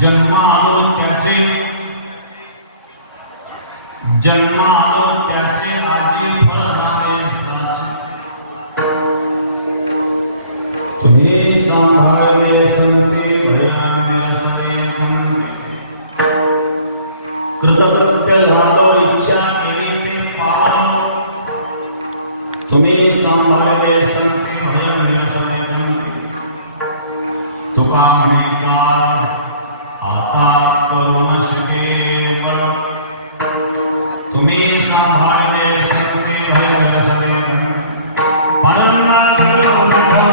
जन्म आलो त्याचे आजी फळ लावे साचे तुम्ही सांभाळले संते भया निरसवे गंगे कृतकृत्य झालो इच्छा केली ते पालो तुम्ही सांभाळले संते भया निरसवे गंगे तुका म्हणे काळ आता करू न शके बळ तुम्ही सांभाळले संते भय निरसवे गंगे पळंगा जळू नका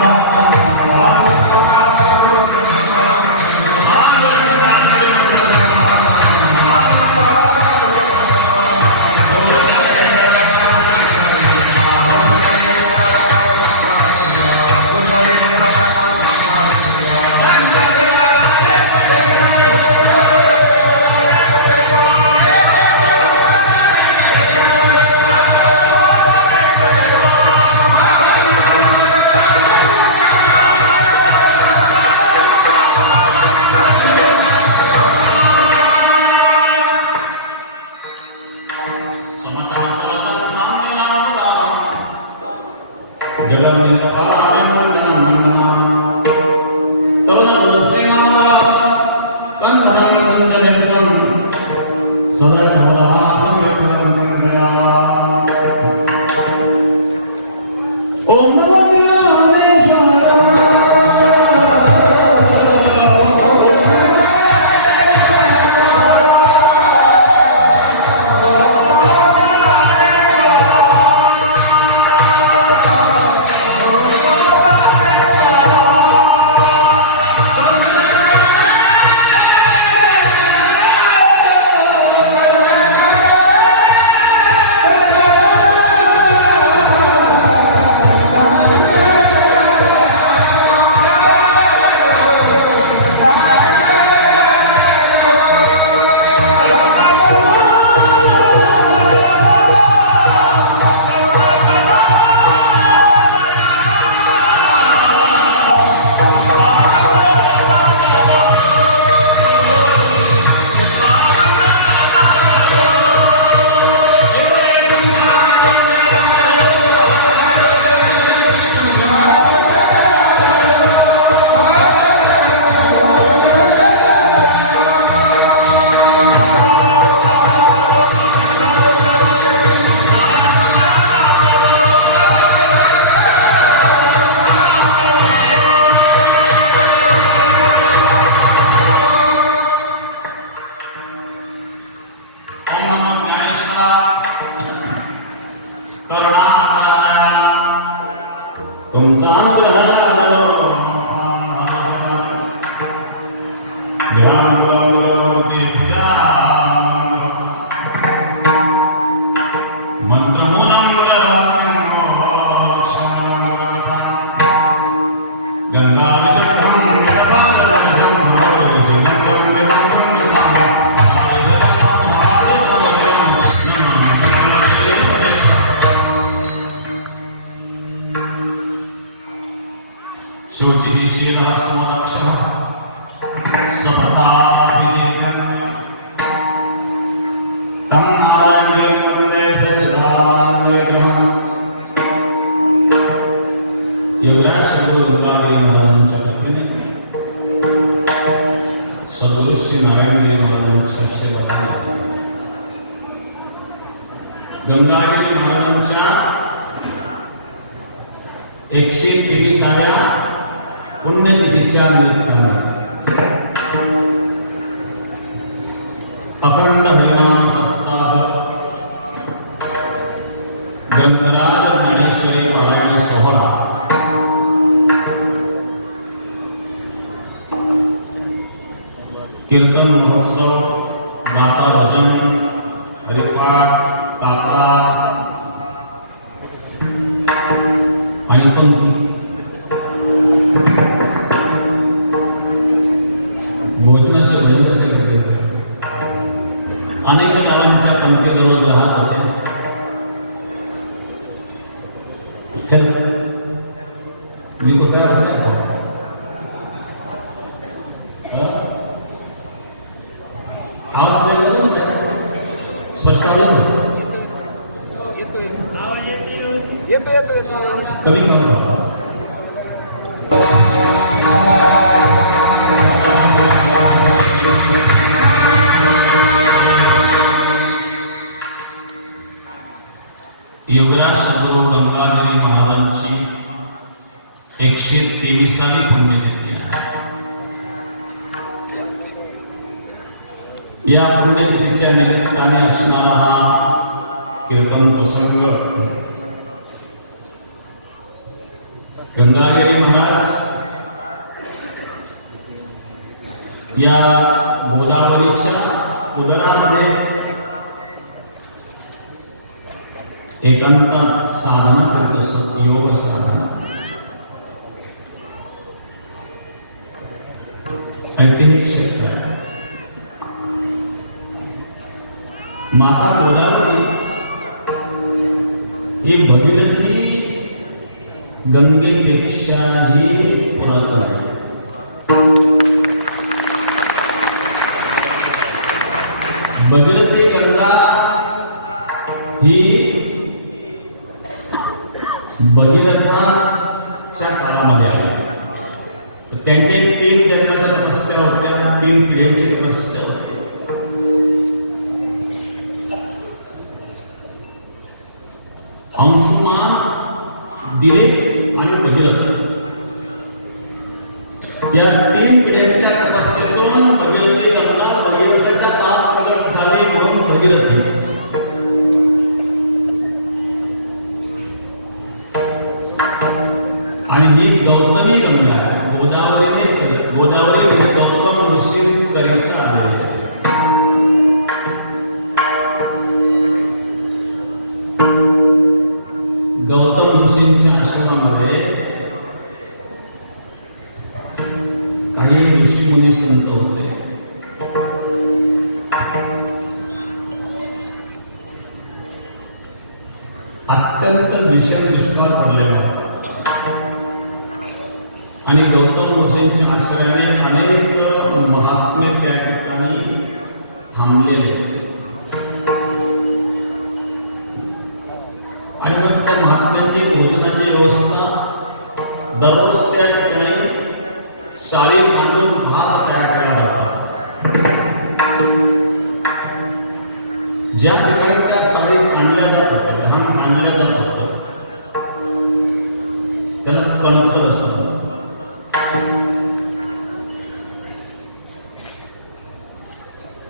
गंगागिरी महाराजांच्या 123व्या पुण्यतिथीच्या निमित्ताने अखंड हरिनाम सप्ताह ग्रंथराज ज्ञानेश्वरी पारायण सोहळा कीर्तन महोत्सव गाथा भजन हरिपाठ काकडा आणि पंक्ती भोजनाचे बळी कसे करते अनेक गावांच्या पंक्ती दररोज राहत होत्या मी कुठे आवाज नाही करत ना बाहेर? स्पष्ट आवाज येतो? कमी काऊन आवाज? योगराज सद्गुरू गंगाधरी महाराजांची 123वी पुण्यतिथी आहे. या पुण्यतिथीच्या निमित्ताने असणारा हा कीर्तन प्रसंग गंगाधरी महाराज या गोदावरीच्या उदरामध्ये एकांतात साधना करत असत, योग साधना. ऐतिहासिक क्षेत्र आहे. माता गोदावरी ही भगीरथी गंगेपेक्षाही पुरातन आहे. भगीरथी गंगा ही भगीरथाच्या काळामध्ये आहे. त्यांचे 3 जन्माच्या तपस्या होत्या, 3 पिढ्यांची तपस्या होती. अंशुमान, दिलीप आणि भगीरथ या 3 पिढ्यांच्या तपस्येतून भगीरथी गंगा भगीरथाच्या काळात प्रगट झाली म्हणून भगीरथी. आणि ही गौतमी गंगा आहे. गोदावरी म्हणजे गौतम ऋषी करिता आलेले. गौतम ऋषींच्या आश्रमामध्ये काही ऋषी मुनी संत होते. अत्यंत भीषण दुष्काळ पडलेला होता आणि गौतम ऋषींच्या आश्रयाने अनेक महात्मे त्या ठिकाणी थांबलेले. आणि मग त्या महात्म्यांची भोजनाची व्यवस्था दररोज त्या ठिकाणी शाळी बांधून भात तयार करायला होता. ज्या ठिकाणी त्या शाळी काढल्या जात होत्या, धान काढल्या जात होतं, त्याला कणखर असं म्हणतात.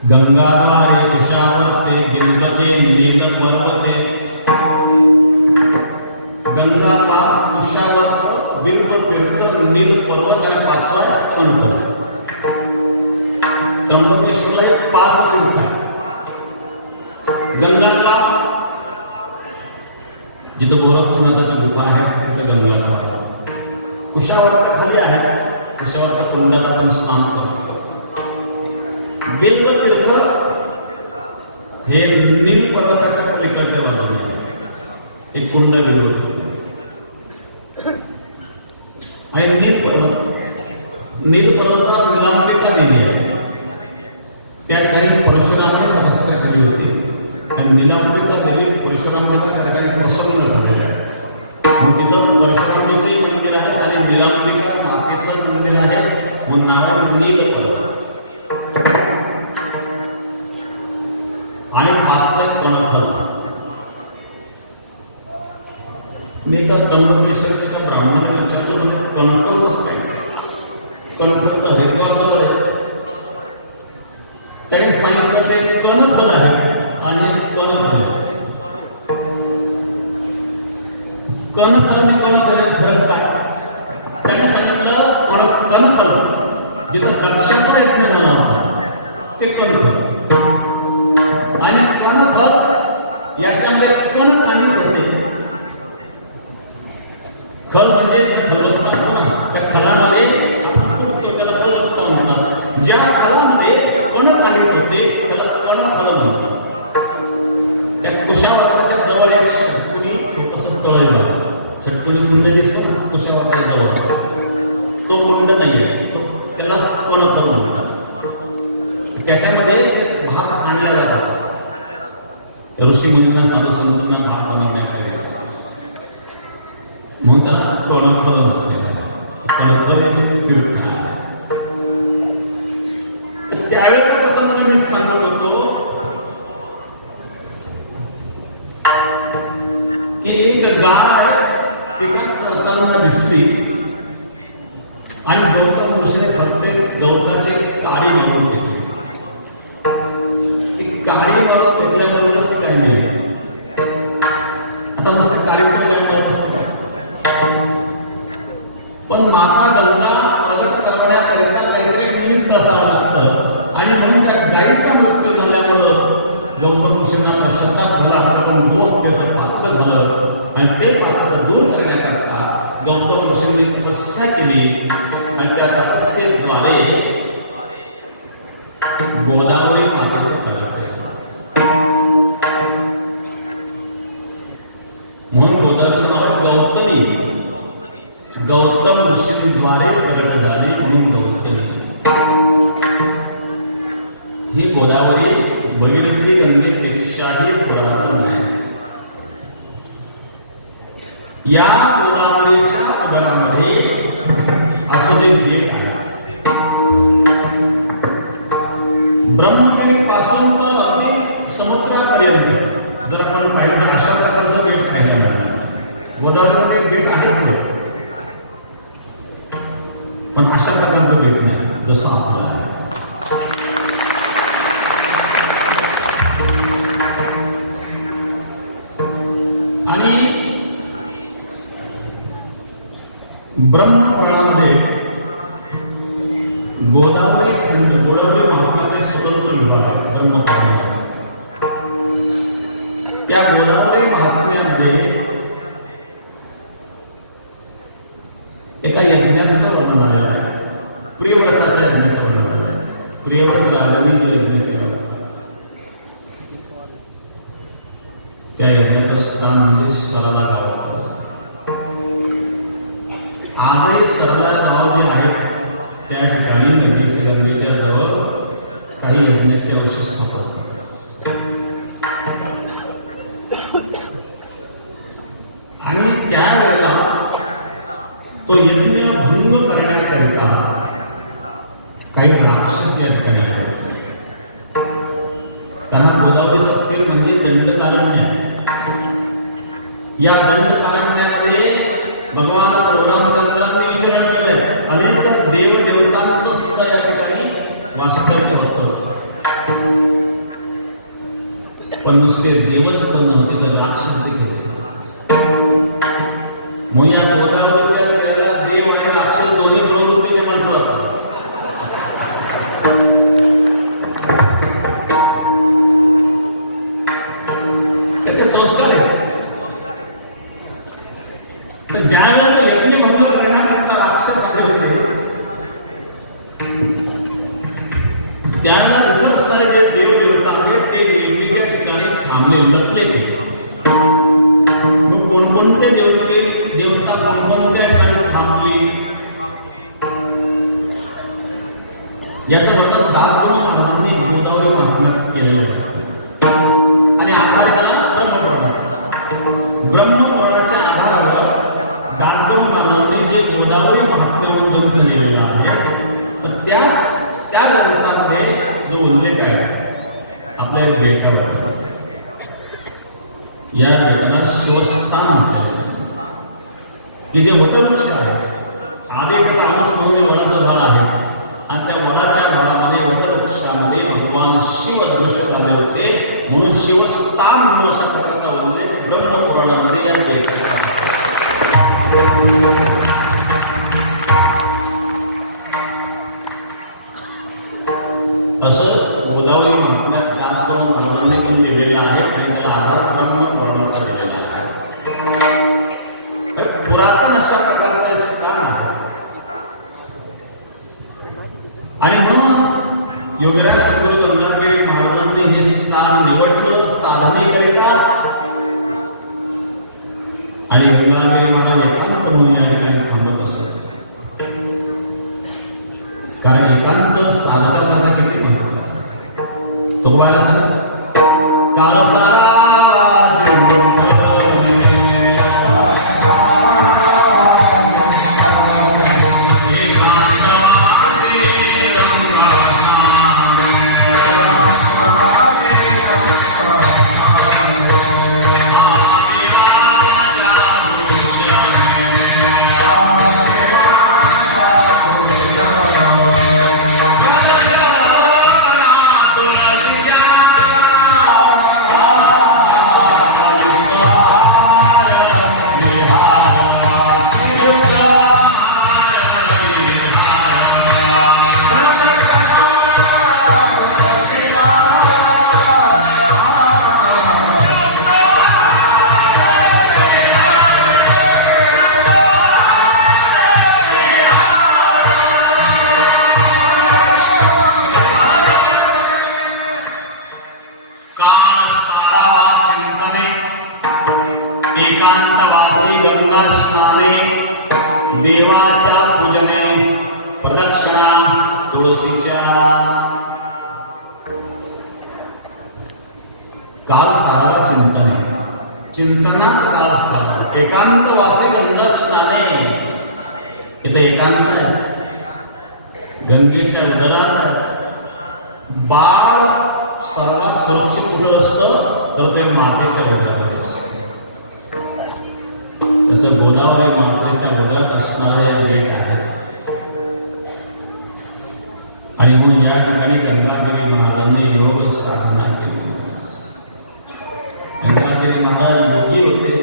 गंगाद्वारे कुशावर्ते बिल्बते नील पर्वते. गंगा पार, कुशावर्त, बिल्ब तीर्थ, नील पर्वत आणि 5वा कंठ. त्र्यंबकेश्वरला हे 5 तीर्थ आहेत. गंगाद्वार जिथं गोरक्षनाथाची गुफा आहे तिथे गंगाद्वार. कुशावर्त खाली आहे. कुशावर्त कुंडात आपण स्नान करतो. बिल्ब तीर्थ हे नील पर्वताच्या पलीकडच्या बाजूने एक कुंड बिल्ब. आणि नील पर्वतावर निलांबिका देवी आहे. त्या ठिकाणी परशुरामाने तपस्या केली होती आणि निलांबिका देवी परशुरामाला त्या ठिकाणी प्रसन्न झालेल्या आहे. मग तिथं परशुरामाचे मंदिर आहे आणि निलांबिका मातेचं मंदिर आहे. मग नाव आहे नील पर्वत. आणि 5वा कणखर. मी एका त्र्यंबकेश्वरच्या एका ब्राह्मणाला विचारलं, म्हणजे कणखर कसं काय? कणखर तर हरिद्वारजवळ आहे. त्याने सांगितलं ते कणखर आहे आणि कणखर. कणखर आणि कणखर हे फरक काय? त्याने सांगितलं कणखर जिथं दक्षाचा यज्ञ झाला होता ते कणखर. आणि कणखर याच्यामध्ये कण कांडित होते. खल म्हणजे जे खलवत्ता असतो ना, त्या खलामध्ये आपण फुटतो त्याला खलवत्ता म्हणतात. ज्या खलामध्ये कण कांडित होते त्याला कण खल म्हणतात. त्या कुशावर्ताच्या जवळ एक छटकुणी छोटस तळ आहे. छटकुणी कुंड दिसतो ना कुशावर्ताच्या जवळ, तो कुंड नाहीये, तो त्याला कण खल म्हणतात. त्याच्यामध्ये ते भात केल्या जातात ऋषी मुनींना साधू संतांना भाग बनवण्याकरिता. म्हणून त्याला कणखर म्हटलेलं आहे. कणखर कीर्तन. त्यावेळेचा प्रसंग मी सांगत होतो की एक गाय एका चरताना दिसली आणि गौतम ऋषीने फक्त गवताची काडी मारून घेतली. ती काडी मारून घेतल्याबरोबर ती काय नाही. आता नुसते काडी मारत असतो, पण माता गंगा प्रगट करण्याकरिता काहीतरी निमित्त असावं लागतं. आणि म्हणून त्या गायीचा मृत्यू झाल्यामुळं गौतम ऋषींना पश्चाताप झाला. पण गोहत्येचं पातक झालं आणि ते पातक दूर करण्याकरता गौतम ऋषींनी तपस्या केली आणि त्या तपस्येद्वारे गोदावरी मातेचे प्रगट झाले. म्हणून गोदावरीचं नाव आहे गौतमी. गौतम ऋषींद्वारे प्रगट झाले म्हणून गौतमी. ही गोदावरी भगीरथी गंगेपेक्षाही पुरातन आहे. या गोदावरीच्या उदरामध्ये असं एक बेट आहे. ब्रह्मगिरी पासून तर अगदी समुद्रापर्यंत जर आपण पाहिलं तर अशा प्रकारचं बेट पाहायला मिळतं. गोदावरीमध्ये एक बेट आहे पण अशा प्रकारचं बेट नाही जसं आपलं आहे. आणि ब्रह्मपुराणामध्ये गोदावरी खंड, गोदावरी महात्म्याचा एक स्वतंत्र विभाग आहे ब्रह्मपुराणामध्ये. त्या गोदावरी महात्म्यामध्ये एका यज्ञाचं वर्णन आलेलं आहे. प्रियव्रताच्या यज्ञाचं वर्णन आलेलं आहे. प्रियव्रत राजाने जो यज्ञ केला होता त्या यज्ञाचं स्थान म्हणजे सरला गाव. आजही सरला गाव जे आहे त्या ठिकाणी नदीच्या गंगेच्या जवळ काही यज्ञाचे अवशेष सापडतात. आणि त्यावेळेला तो यज्ञ भंग करण्याकरिता काही राक्षस या ठिकाणी आले. कारण गोदावरीचं तेल म्हणजे दंडकारण्य. या दंडकारण्यामध्ये भगवान रामचंद्रांनी विचार केलंय. अनेक देवदेवतांचं सुद्धा या ठिकाणी वास्तव्य होतं. पण नुसते देवच पण नव्हते तर राक्षस देखील. म्हणून या गोदावरीच्या तेलाला देव आणि राक्षस दोन्ही प्रवृत्तीचे माणसं लागतात. त्याचे संस्कार आहेत. तर ज्या वेळेला यज्ञ भंग करण्याकरता राक्षस आले होते त्यावेळेला इतर असणारे जे देवदेवता आहेत ते देवतेच्या ठिकाणी थांबले, लपले ते. मग कोणकोणते देवता कोणकोणत्या ठिकाणी थांबली याचा वर्णन दासगुरु महाराजांनी गोदावरी महात्म्यात केलेलं आहे. आणि आधार त्याला ब्रह्मपुराणाचा. ब्रह्मपुराणाच्या आधारावर दासगुरु महाराजांनी जे गोदावरी महात्म्यावर ग्रंथ लिहिलेला आहे त्या ग्रंथामध्ये जो उल्लेख आहे आपल्या बेटाबद्दल. या बेटाला शिवस्थान म्हटलेलं आहे. की जे वटवृक्ष आहे आधी त्याचा अंश म्हणून वडाचं झाड आहे आणि त्या वडाच्या झाडामध्ये वटवृक्षामध्ये भगवान शिव दृश्य झाले होते म्हणून शिवस्थान म्हणून अशा प्रकारचा उल्लेख ब्रह्मपुराणामध्ये या बेटाचा आहे. असं गोदावरी महात्म्यात दासगुरु महाराजांनी पण लिहिलेलं आहे आणि त्याला आधार ब्रह्मपुराणाचा दिलेला आहे. पुरातन अशा प्रकारचं हे स्थान आहे. आणि म्हणून योगीराज सद्गुरु गंगागिरी महाराजांनी हे स्थान निवडलं साधनेकरिता. आणि गंगागिरी महाराज एकांत म्हणून या ठिकाणी थांबत असत. कारण एकांत साधकाकरता किती महत्वाचं. तुकोबारा काळ सारा एकांतवासी गंगा स्नाने देवाच्या पूजने प्रदक्षिणा तुळशीच्या काल सारावा चिंतने चिंतनात काल सारा एकांतवासी गंगा स्नाने इथं एकांत आहे गंगेच्या उदरात बाळ सर्वात सुरक्षित कुठं असतं तर ते मातेच्या उदरामध्ये असतं तसं गोदावरी मातेच्या उदरात असणारं हे बेट आहे आणि म्हणून या ठिकाणी गंगागिरी महाराजांनी योग साधना केली गंगागिरी महाराज योगी होते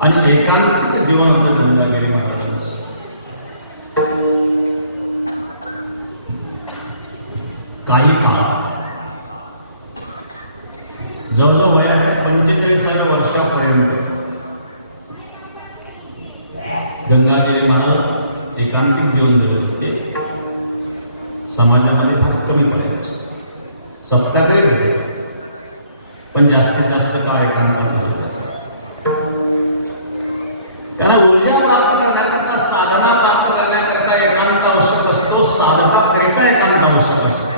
आणि एकांतिक जीवन होतं गंगागिरी महाराजांचं काही काळ जवळजवळ वयाच्या 45व्या वर्षापर्यंत गंगागिरी महाराज एकांतिक जीवन जगत होते समाजामध्ये फार कमी पडायचे सप्ताहकडे होते पण जास्तीत जास्त काळ एकांतात होत असत त्यांना ऊर्जा प्राप्त करण्याकरता साधना प्राप्त करण्याकरता एकांत आवश्यक असतो साधकाकरिता एकांत आवश्यक असतो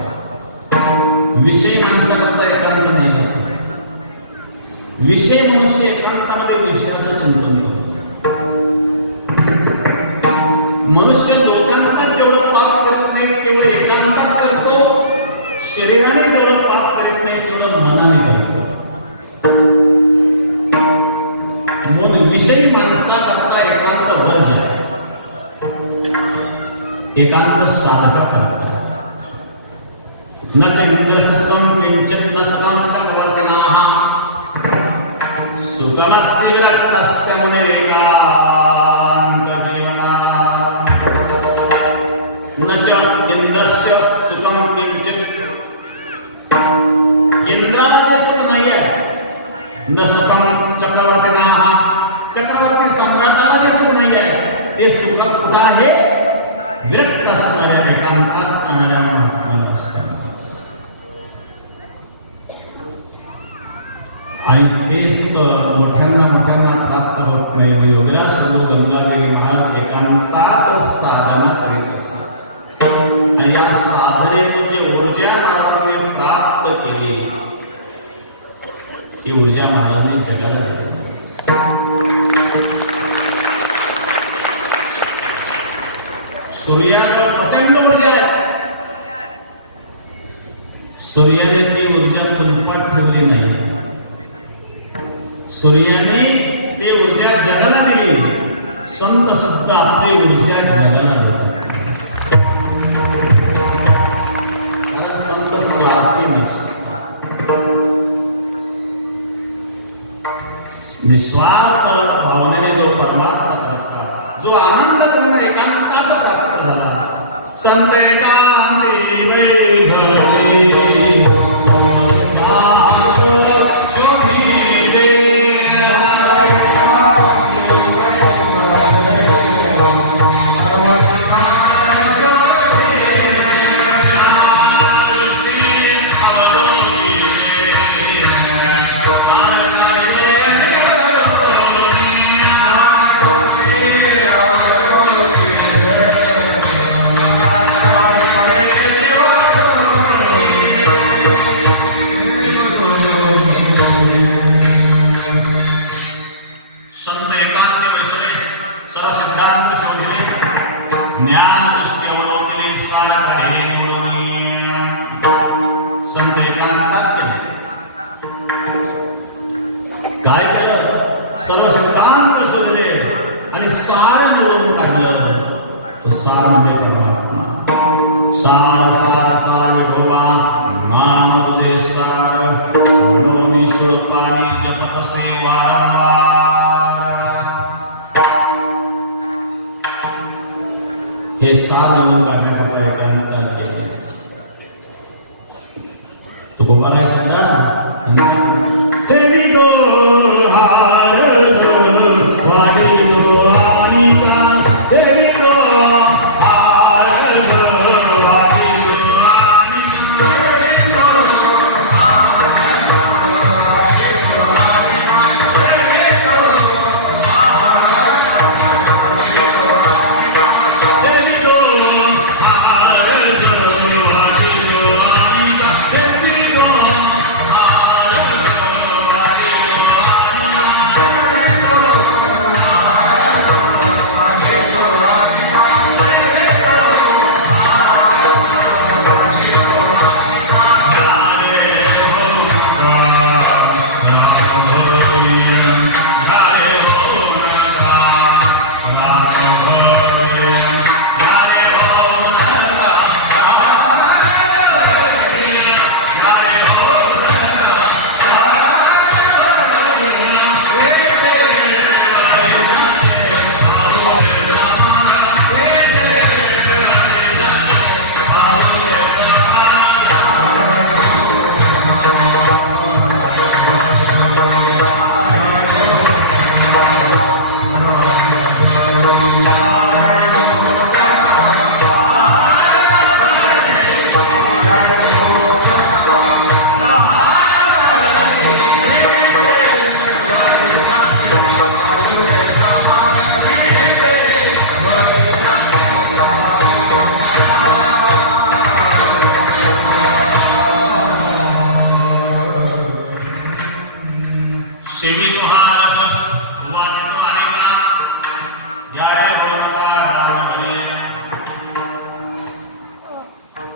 विषय माणसाकरता एकांत नाही होत विषय मनुष्य एकांतामध्ये विषयाचं चिंतन करतो मनुष्य लोकांना जेवढं पाप करत नाही तेवढं एकांतात करतो शरीराने जेवढं पाप करत नाही तेवढं मनाने करतो म्हणून विषयी माणसाकरता एकांत वर्ज एकांत साधका करता न च इंद्रसुखम किंचित न सुखम चक्रवर्तिनाः सुखमस्ति विरक्तस्य मुनिरेकान्त जीवना न च इंद्रस्य सुखम किंचित इंद्राला जे सुख नाही आहे न सुखम चक्रवर्तिनाः चक्रवर्ती सम्राटाला जे सुख नाही आहे ते सुख कुठं आहे विरक्त असणाऱ्या एकांतात राहणाऱ्या महात्म्याला असतात आणि ते सुख मोठ्यांना प्राप्त होत नाही म्हणजे योगीराज सद्गुरू गंगागिरी महाराज एकांतात साधना करीत असतात आणि या साधनेने जी ऊर्जा महाराजांनी प्राप्त केली ती ऊर्जा महाराजांनी जगाला दिली सूर्याजवळ प्रचंड ऊर्जा आहे सूर्याने ती ऊर्जा कुलपाट ठेवली नाही सूर्याने ते ऊर्जा जगाला दिली संत सुद्धा आपली ऊर्जा जगाला देतात कारण संत स्वार्थी नसतात निस्वार्थ भावनेने जो परमार्थ करतात जो आनंद त्यांना एकांतात प्राप्त झाला संत एकांती वैभवे सारखा निवडून संत एकांतात केले. काय केलं? सर्व शब्दांत शोधले आणि सार निवडून काढलं. तो सार म्हणजे परमात्मा. सार सार सार विठोबा नाम तुझे सार म्हणून स्वरूपाने जपत असे वारंवार. हे सार निवडून काढण्याकरता एकांतात केले. तो उभा राहाय सुद्धा चली गो हार वाली गो अनिता चली गो हार वाली गो अनिता चली गो चली गो हार वाली गो अनिता चली गो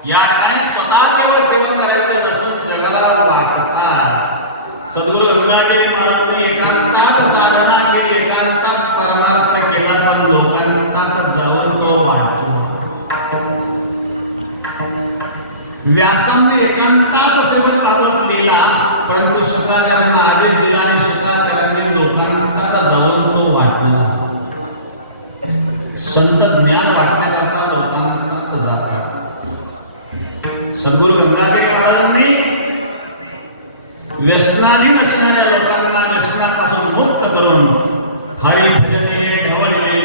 या ठिकाणी स्वतः केवळ सेवन करायचे नसून जगाला वाटतात. सद्गुरू गंगागिरी महाराजांनी एकांतात साधना केली, एकांतात परमार्थ केला, पण लोकांतात जाऊन तो वाटतो. व्यासांनी एकांतात सेवन भागवत लिहिला, परंतु शुकाचार्यांना आदेश दिला आणि शुकाचार्यांनी लोकांतात जाऊन तो वाटला. संत ज्ञान वाटण्याकरता लोकांतात जातात. सद्गुरू गंगागिरी महाराजांनी व्यसनाधीन असणाऱ्या लोकांना व्यसनापासून मुक्त करून हरी भजने ढवळले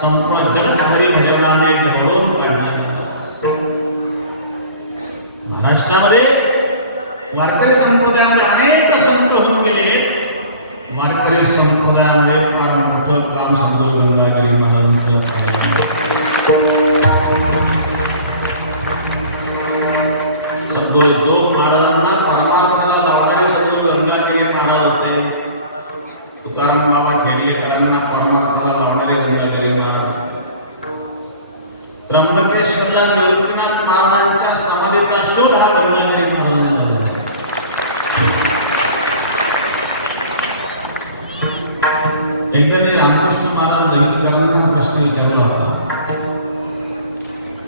संपूर्ण जगत हरी भजनाने ढवळून काढलं. महाराष्ट्रामध्ये वारकरी संप्रदायामध्ये अनेक संत होऊन गेले. वारकरी संप्रदायामध्ये फार मोठं काम सद्गुरू गंगागिरी महाराजांचं सद्गुरू जोग महाराजांना परमार्थाला लावणारे सद्गुरू गंगागिरी महाराज होते. तुकाराम बाबा खेडलेकरांना परमार्थाला लावणारे गंगागिरी महाराज. त्र्यंबकेश्वरला निवृत्तीनाथ महाराजांच्या समाधीचा शोध हा गंगागिरी महाराजांनी लावला. एकदा मी रामकृष्ण महाराज ललितकरांना प्रश्न विचारला होता.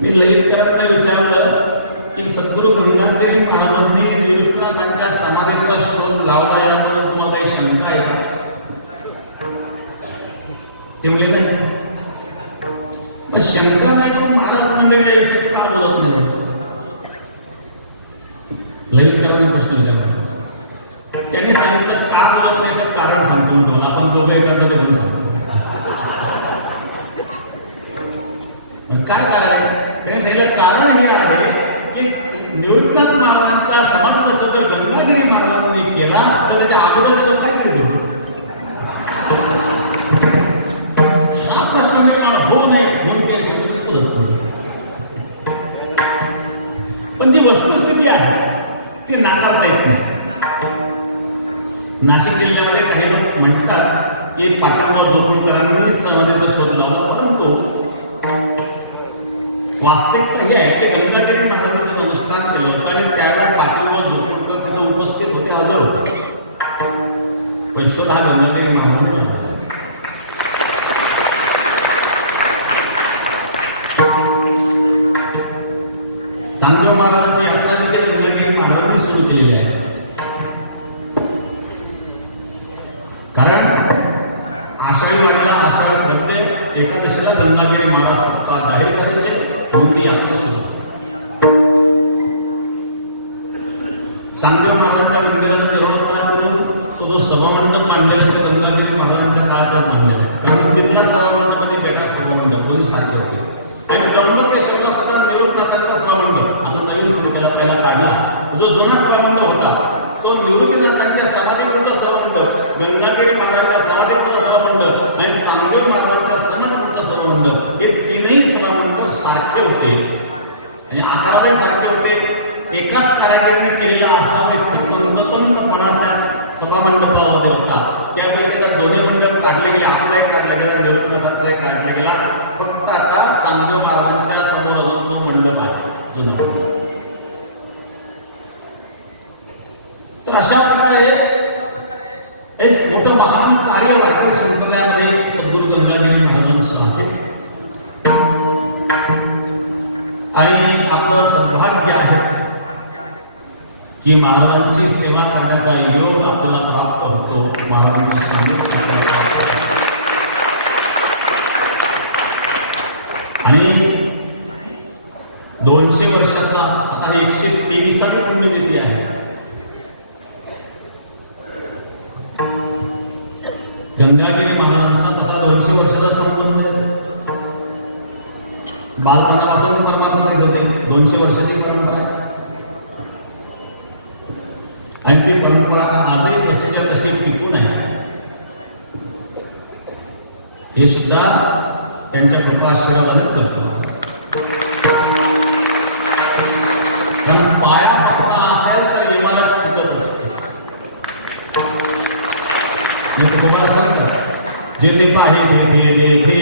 मी ललितकरांना विचारलं की सद्गुरू गंगागिरी महाराजांनी निवृत्तीनाथांच्या समाधीचा शोध लावला, याबद्दल तुम्हाला काही शंका आहे का? ते म्हणले नाही. मग शंका नाही, पण महाराज मंडळी याविषयी का बोलत नाही? ललितकरांनी प्रश्न विचारला. त्यांनी सांगितलं का बोलत नाही, कारण सांगतो म्हणून. आपण दोघं एखादा ते म्हणून सांगतो. काय कारण आहे? त्यांनी सांगितलं कारण हे आहे की निवृत्तीनाथ महाराजांचा समाधीचा शोध गंगागिरी महाराजांनी केला, तर त्याच्या अगोदरच्या लोक काय करीत होते? हा प्रश्न निर्माण होऊ नये म्हणून ते शोधत नाही. पण जी वस्तुस्थिती आहे ती नाकारता येत नाही. नाशिक जिल्ह्यामध्ये काही लोक म्हणतात की पाठीवर जोपळकरांनी समाधीचा शोध लावला, परंतु वास्तविकता ही आहे की गंगागिरी महाराजांनी अनुष्ठान केलं होतं आणि त्यावेळेला पाठीवर जोपळकर तिथं उपस्थित होते, हजर होते. पण शोध हा गंगागिरी महाराजांनी लावला. चांगदेव महाराजांची यात्रा देखील गंगागिरी महाराजांनी सुरू केलेली आहे. कारण आषाढी वारीला, आषाढी मध्ये एकादशीला गंगागिरी महाराज सप्ताह जाहीर करायचे, म्हणून ती यात्रा सुरू झाली. चांगदेव महाराजांच्या मंदिराला जीर्णोद्धार करून तो जो सभामंडप बांधलेला तो गंगागिरी महाराजांच्या काळातच बांधलेला आहे. कारण तिथला सभामंडप आणि बेटा सभामंडप दोन्ही सारखे होते. आणि त्र्यंबकेश्वरला सुद्धा निवृत्तीनाथांचा सभामंडप आता नवीन सुरू केला, पहिला काढला. जो जुना सभामंडप होता तो निवृत्तीनाथांच्या समाधीपूरचा सभामंडप, गंगागिरी महाराजांच्या समाधीपूरचा सभामंडप आणि चांगदेव महाराजांच्या समाधीपूरचा सभामंडप, हे तीनही सभामंडप सारखे होते आणि आकाराने सारखे होते. एकाच कारागिरीने केलेला असा एक तंतोतंतपणा त्या सभामंडपामध्ये होता. त्यापैकी आता दोन्ही मंडप काढले गेले, आपलाही काढला गेला, निवृत्तीनाथांचाही काढला गेला. फक्त आता चांगदेव महाराजांच्या समोर अजून तो मंडप आहे जुना. तर अशा प्रकारे एक मोठं महान कार्य वारकरी संप्रदायामध्ये सद्गुरू गंगागिरी महाराजांचं आहे. आणि आपलं सौभाग्य आहे की महाराजांची सेवा करण्याचा योग आपल्याला प्राप्त होतो. महाराजांची सांगितलं आणि 200 वर्षाचा आता 123वी पुण्यतिथी आहे. गंगागिरी महाराजांचा तसा 200 वर्षाचा संबंध आहे. बालपणापासून ते परमार्थात होते. 200 वर्षाची परंपरा आहे आणि ती परंपरा आजही जशीच्या तशी टिकून आहे. हे सुद्धा त्यांच्या कृपा आशीर्वादाने करतो. कारण पाया पक्का असेल तर इमारत टिकत असते. तुम्हाला सांगतात जेथे पाहिजे तेथे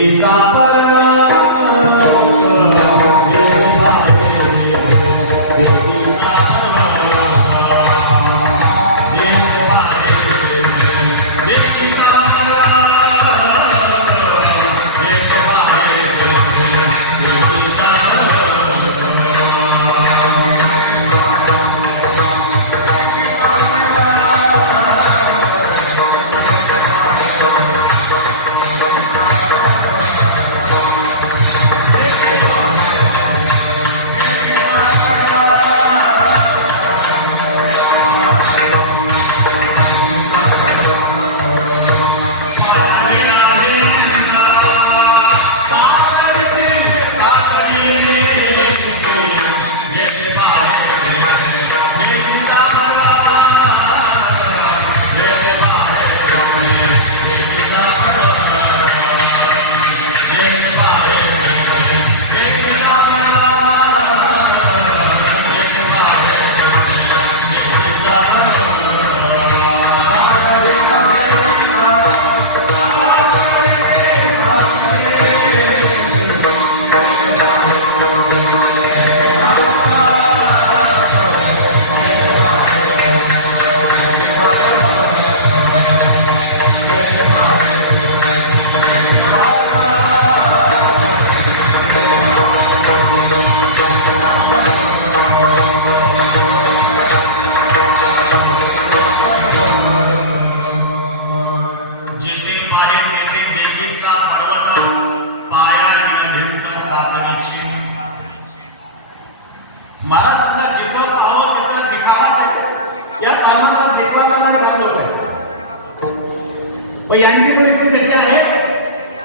पण यांची परिस्थिती कशी आहे?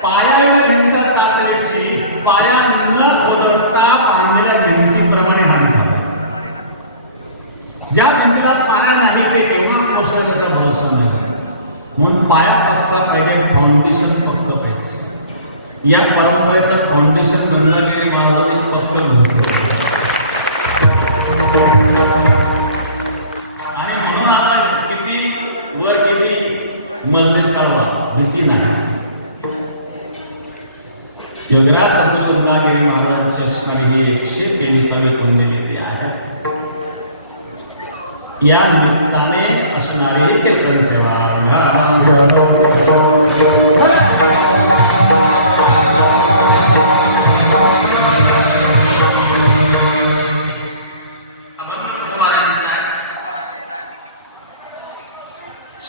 पायाला भिंत तातडीची, पाया न खोदता बांधलेल्या भिंतीप्रमाणे हा निघाला. ज्या भिंतीला पाया नाही ते तेव्हा कोसळण्याचा भरोसा नाही. म्हणून पाया पक्का पाहिजे, फाउंडेशन पक्क पाहिजे. या परंपरेचं फाउंडेशन गंगागिरी महाराजांनी पक्क घेतलं आणि म्हणून आता किती वर किती मजले चालवा भीती नाही. योगराज सद्गुरुवंदागिरी महाराजांची असणारी ही 123वी पुण्यतिथी आहे. या निमित्ताने असणारी कीर्तन सेवा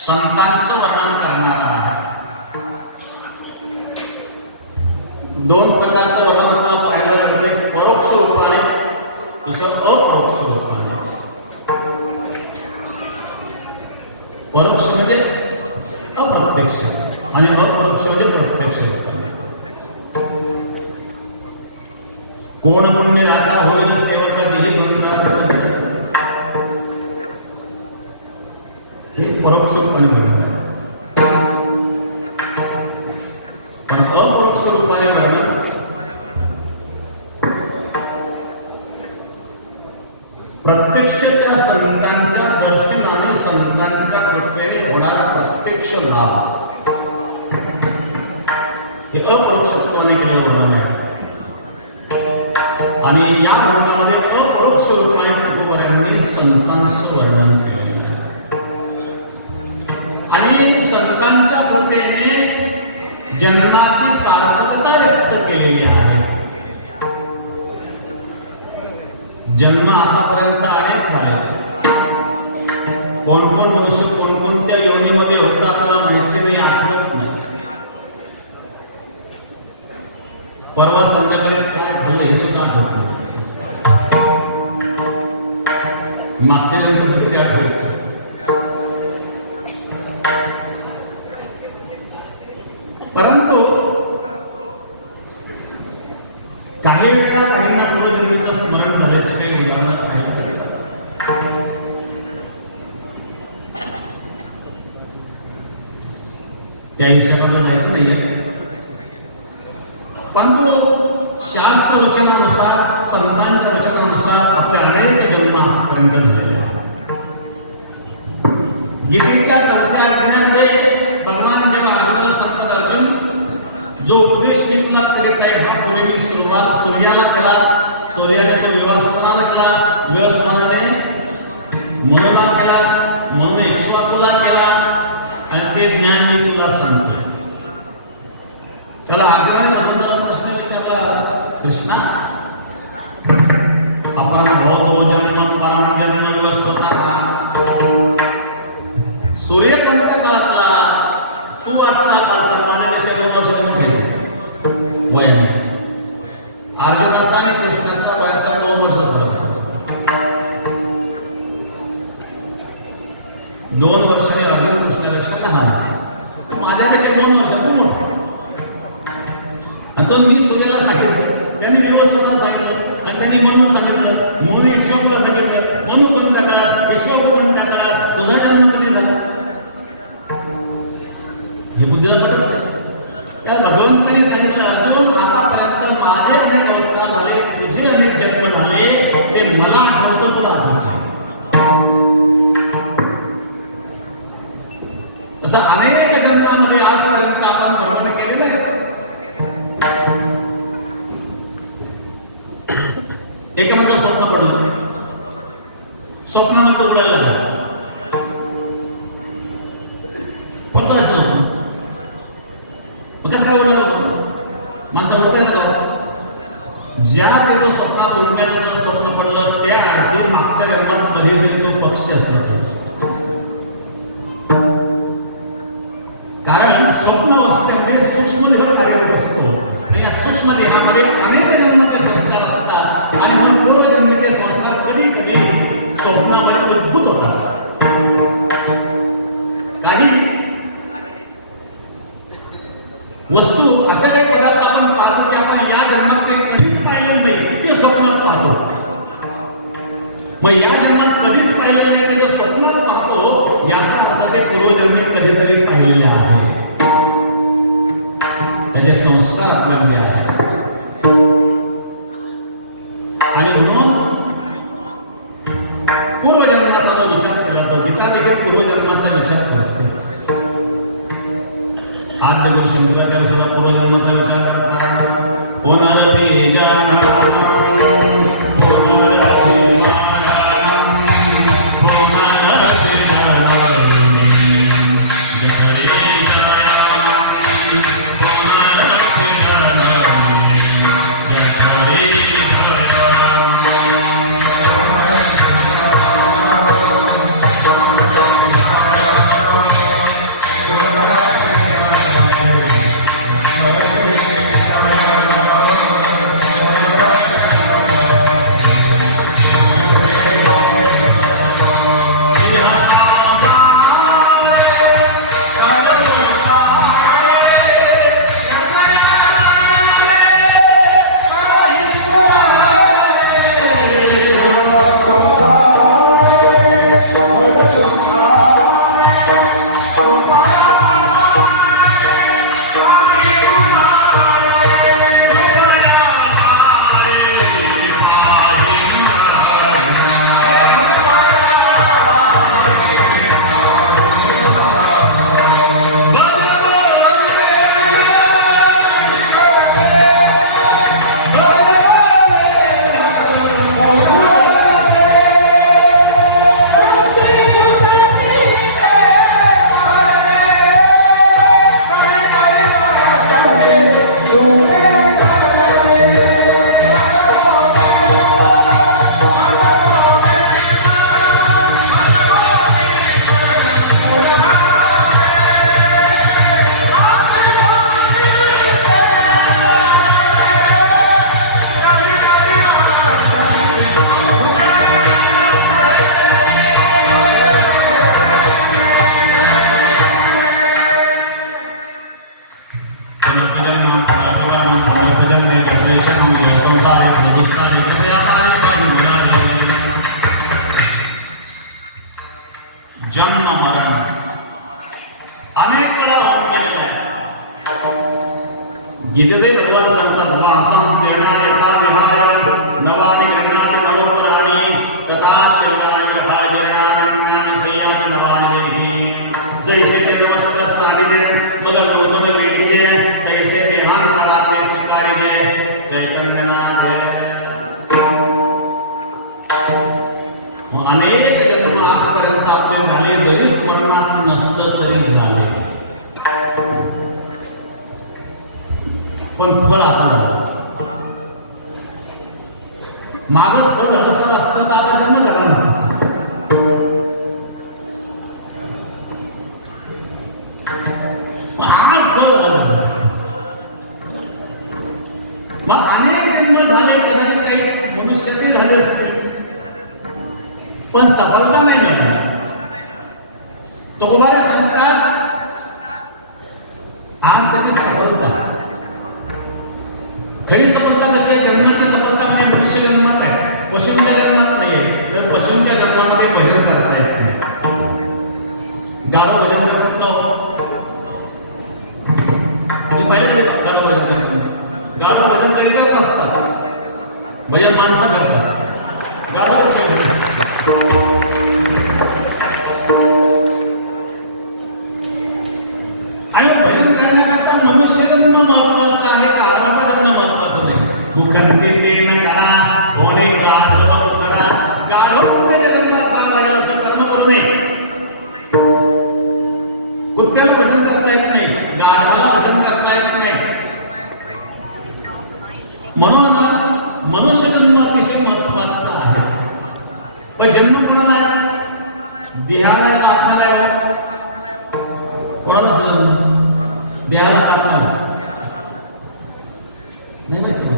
संतांचं वर्णन करणारा आहे. दोन प्रकारचं वर्णन आपल्याला पाहायला मिळते, परोक्ष रूपाने, दुसरं अपरोक्ष रूपाने. परोक्ष म्हणजे अप्रत्यक्ष आणि अपरोक्ष म्हणजे प्रत्यक्ष रूपाने. कोण पुण्यराजा होईल सेवकाची बंधा, हे परोक्ष रूपाने वर्णन आहे. पण अपरोक्ष रूपाने वर्णन प्रत्यक्ष त्या संतांच्या दर्शनाने, संतांच्या कृपेने होणारा प्रत्यक्ष लाभ, हे अपरोक्षत्वाने केलेलं वर्णन आहे. आणि या वर्णनामध्ये अपरोक्ष रूपाने तुकोबऱ्यांनी संतांचं वर्णन केलेलं आहे. आणि संतांच्या कृपेने जन्माची सार्थकता व्यक्त केलेली आहे. जन्म आतापर्यंत अनेक झाले. कोण कोण मनुष्य कोणकोणत्या योनीमध्ये होता आपल्याला माहिती नाही, आठवत नाही. परवा संध्याकाळी काय झालं हे सुद्धा आठवत नाही. मागच्या जन्मामध्ये काय आठवायचं. परंतु काही वेळेला काहींना पूर्वजन्मीचं स्मरण झाल्याचे काही उदाहरणं पाहायला मिळतात. त्या विषयाबद्दल जायचं नाहीये. परंतु शास्त्र वचनानुसार, संतांच्या वचनानुसार आपल्या अनेक जन्म आजपर्यंत झालेले आहेत. गीतेच्या 4थ्या अध्यायामध्ये भगवान जेव्हा अर्जुन, संत अर्जुन, जो उपदेश मी तुला करीत आहे हा पुढे मी सुरुवात सूर्याला केला, सूर्याने तो व्यवस्थानाला केला, व्यवस्थानाने मनुला केला, मनु इक्ष्वाकुला केला, आणि ते ज्ञान मी तुला सांगतोय. त्याला अर्जुनाने भगवंताला प्रश्न विचारला, कृष्णा अपरम भवतो जन्म परम जन्म विवस्वतः. सूर्य कोणत्या काळातला, तू आजचा काळचा, माझ्यापेक्षा 2 वर्ष मोठे वयाने. अर्जुनाचा आणि कृष्णाचा वयाचा 2 वर्ष फरक. 2 वर्षांनी अर्जुन कृष्णापेक्षा लहान आहे. तू माझ्यापेक्षा 2 वर्षात मोठा. आणि तो मी सूर्याला सांगितलं, त्यांनी विवस्वताला सांगितलं, आणि त्यांनी म्हणून सांगितलं, म्हणून यशोकला सांगितलं, म्हणून कोणत्या काळात, यशोक कोणत्या काळात, तुझा जन्म कधी झाला, हे बुद्धीला पटत नाही. त्या भगवंतांनी सांगितलं, अर्जुन आतापर्यंत माझे अनेक अवतार झाले, तुझे अनेक जन्म झाले, ते मला आठवतं, तुला आठवत नाही. तसं अनेक जन्मामध्ये आजपर्यंत आपण भ्रमण केलेलं आहे. एकामध्ये स्वप्न पडलं, स्वप्नामध्ये उडायला लागलं. पडलं असं स्वप्न, मग कसं काय उडलं स्वप्न? माणसा होतं येतं का? ज्या त्याचं स्वप्नात उडण्याचं जर स्वप्न पडलं, त्या आणखी मागच्या जन्मात कधीतरी तो पक्षी असला पाहिजे. कारण स्वप्न अवस्थेमध्ये सूक्ष्मदेह कार्यरत असतो, आणि या सूक्ष्मदेहामध्ये अनेक जन्माचे संस्कार असतात, आणि मग पूर्वजन्मीचे संस्कार कधी कधी स्वप्नामध्ये उद्भूत होतात. काही वस्तू, असे काही पदार्थ आपण पाहतो की आपण या जन्मात काही कधीच पाहिलेलं नाही, ते स्वप्नात पाहतो. मग या जन्मात कधीच पाहिलेलं नाही, ते स्वप्नात पाहतो, याचा अर्थ ते पूर्वजन्मी कधीतरी पाहिलेले आहे. त्याचे संस्कार आपल्यामध्ये आहेत. आणि म्हणून पूर्वजन्माचा जो विचार केला, तो गीता देखील पूर्वजन्माचा विचार करतो. आद्य गुरु शंकराचार्य सुद्धा पूर्वजन्माचा विचार करतात. भगवान सांगतात वासां गिरणाय यथा विहाय नवानि गिरणाति मनोपराणी तथा शरीराय विहाय गिरणानि ज्ञानी सय्याति नवानि देहि जैसे ते वस्त्र स्थानिजे मग नूतन पिढीजे तैसे देहांतरा ते स्वीकारिजे चैतन्य नाजे अनेक जन्म आजपर्यंत आपले झाले जरी स्मरणात नसतं तरी झाले पण फळ आपलं मागच फळ हलकं असतं तर आता जन्म झाला नसता आज फळ झालं मग अनेक जन्म झाले कदाचित काही मनुष्याचे झाले असतील पण सफलता नाही मिळाली तुकोबारे सांगतात आज त्याची सफलता खरी सफलता कशी आहे जन्माची सफलता म्हणजे मनुष्य जन्मात आहे पशूंच्या जन्मात नाहीये तर पशूंच्या जन्मामध्ये भजन करता येत नाही गाढव भजन करतात का तुम्ही पाहिलं गाढव भजन करतात गाढव भजन करीतच नसतात भजन माणसं करतात गाढव आणि भजन करण्याकरता मनुष्य जन्म महत्वाचा आहे का आडवाचा जन्म महत्वाचा नाही मुखंती न करा होणे गाढव करा गाढव कुत्र्याच्या जन्मात जावं लागेल असं कर्म करू नये कुत्र्याला भजन करता येत नाही गाढवाला भजन करता येत नाही म्हणून मनुष्य जन्म अतिशय महत्वाचा आहे पण जन्म कोणाला आहे देहाला आहे का आत्म्याला आहे कोणाला जन्म देहाला का आत्म्याला नाही माहिती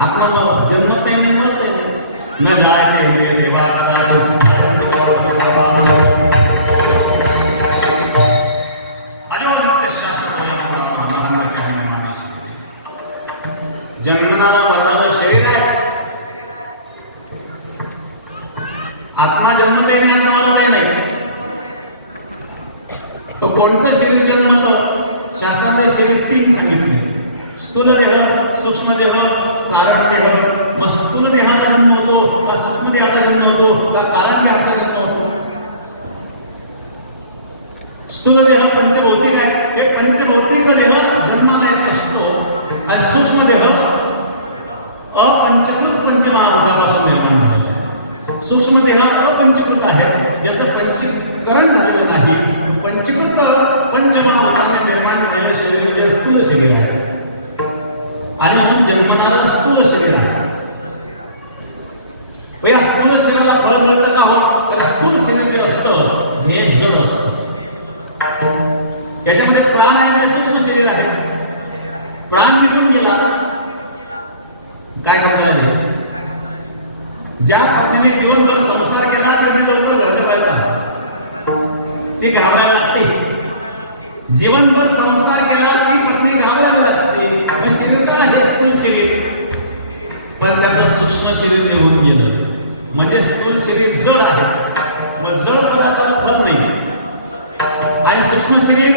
आत्मा जन्मत नाही मरते न जायते देवा कदाचित जन्मणारा मरणारं शरीर आहे आत्मा जन्मते नाही आत्मा मरते नाही तो कोणतं शरीर जन्मत शास्त्राने शरीर तीन सांगितले स्थूल देह सूक्ष्म देह कारण देह मग स्थूल देहाचा जन्म होतो का सूक्ष्म देहाचा जन्म होतो का कारण देहाचा जन्म होतो स्थूल देह पंचभौतिक आहे हे पंचभौतिक देह जन्माला येत असतो आणि सूक्ष्म देह अपंचकृत पंचमहाभूतापासून निर्माण झालेला आहे सूक्ष्म देह अपंचकृत आहे ज्याचं पंचीकरण झालेलं नाही पंचकृत पंचमहाभूताने निर्माण झालेलं शरीर म्हणजे स्थूल शरीर आहे आणि म्हणून जन्मणारं स्थूल शरीर आहे या स्थूल शरीराला फरक पडतं का हो तर स्थूल शरीर जे असतं हे जड असतं याच्यामध्ये प्राण आहे म्हणजे सूक्ष्म शरीर आहे प्राण निघून गेला काय काम झालं ज्या पत्नीने जीवनभर संसार केला त्यांनी लवकर घराच्या बाहेर आला ती घाबरायला लागते जीवनभर संसार केला ती पत्नी घाबरायला लागते मग शरीर का आहे स्थूल शरीर पण त्याचं सूक्ष्म शरीर निघून गेलं म्हणजे स्थूल शरीर जड आहे मग जड पदार्थाला फल नाही आणि सूक्ष्म शरीर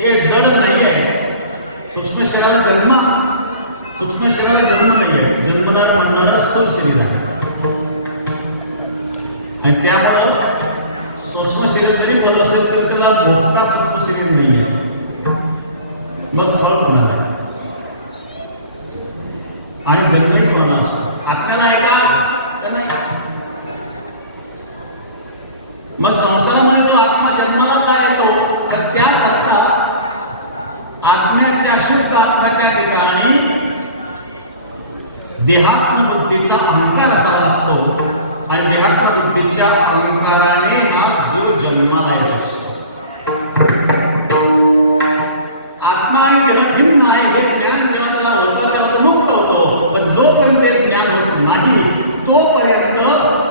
हे जड नाही आहे सूक्ष्म शरीराला जन्म नाही आहे जन्मदार म्हणणारं स्थूल शरीर आहे आणि त्यामुळं सूक्ष्म शरीर जरी बल असेल तर त्याला भोगता सूक्ष्म शरीर नाही आहे मग फळ होणार आहे आणि जन्मही कोणाला असतो आत्म्याला आहे का तर नाही मग संसारामध्ये जो आत्मा जन्माला का येतो तर त्याकरता आत्म्याच्या शुद्ध आत्म्याच्या ठिकाणी देहात्म बुद्धीचा अहंकार असावा लागतो आणि देहात्म बुद्धीच्या अहंकाराने हा जीव जन्माला येत असतो आत्मा आणि देह भिन्न आहे हे ज्ञान जेव्हा त्याला होतं तेव्हा तो मुक्त होतो पण जोपर्यंत हे ज्ञान होत नाही तोपर्यंत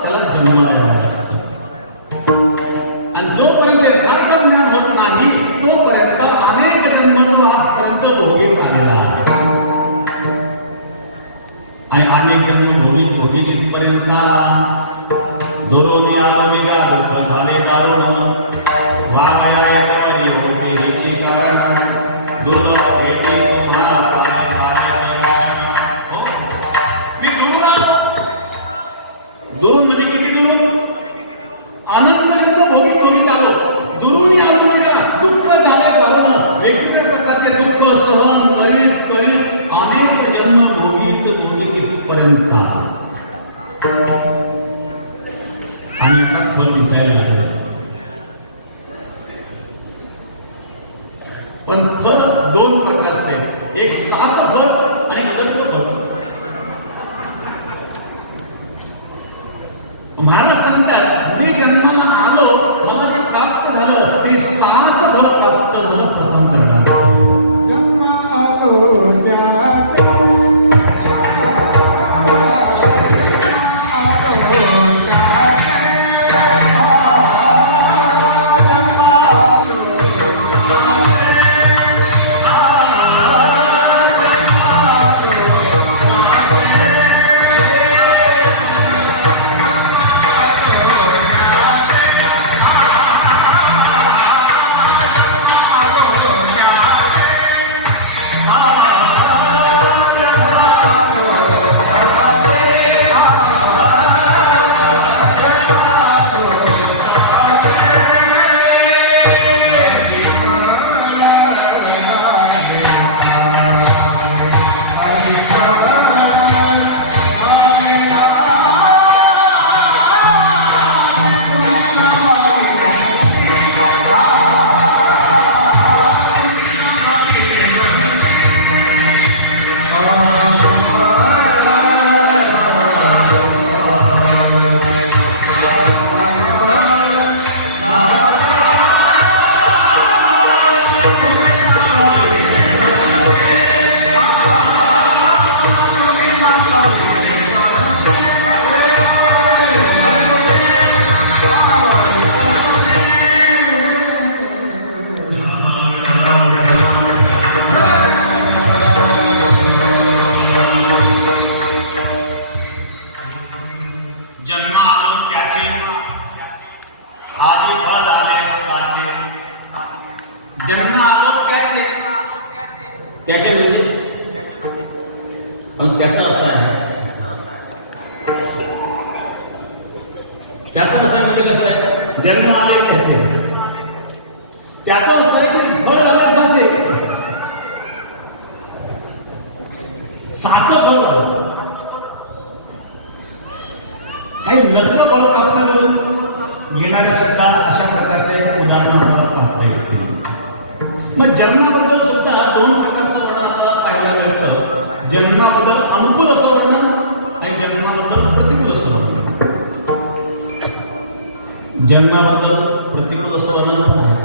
त्याला जन्माला यावं लागतं आणि जोपर्यंत यथार्थ ज्ञान होत नाही तोपर्यंत अनेक जन्म तो आजपर्यंत भोगीत आलेला आहे आणि अनेक जन्म भोगीत इथपर्यंत दोरोनी आलमेगा दुःख झाले दारुण वावया पण फळ दोन प्रकारचे, एक साच फळ आणि एक लटकं फळ. महाराज सांगतात मी जन्माला आलो, मला जे प्राप्त झालं ते साच फळ प्राप्त झालं प्रथम चरणात. जन्मा आलो त्याच त्याचं असं म्हणजे कसं जन्म आले त्याचे, त्याचं असं आहे की फळ झाले साचे, साचं फळ झालं. काही लग्न फळ प्राप्त करून येणारे सुद्धा अशा प्रकारचे उदाहरण आपल्याला पाहता येतील. मग जन्माबद्दल सुद्धा दोन प्रकारचं वर्णन आपल्याला पाहायला मिळतं. जन्माबद्दल अनुकूल असं वर्णन आणि जन्माबद्दल प्रतिकूल असं वर्णन. जन्माबद्दल प्रतिकूल असं वर्णन पण आहे.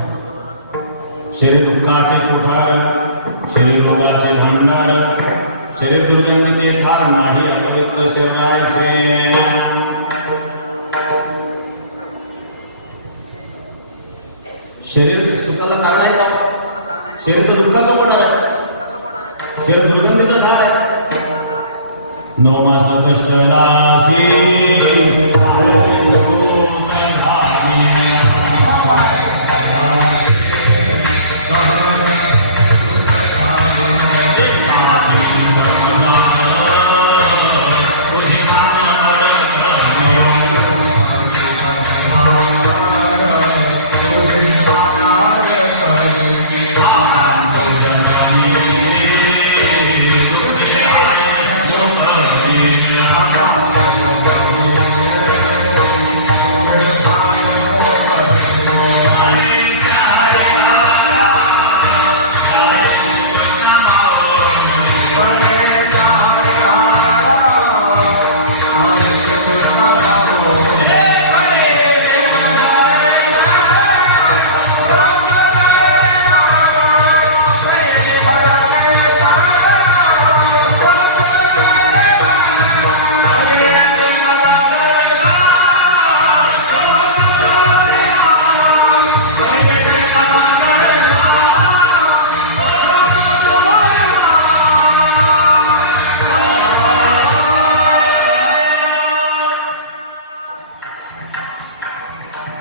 शरीर दुःखाचे कोठार, शरीर रोगाचे भांडार, शरीर दुर्गंधीचे ठार नाही अपवित्र शरीराचे. शरीर सुखाला कारण आहे का? शरीर तर दुःखाचं कोठार आहे, शरीर दुर्गंधीचं धार आहे. 9 मास कष्ट राशी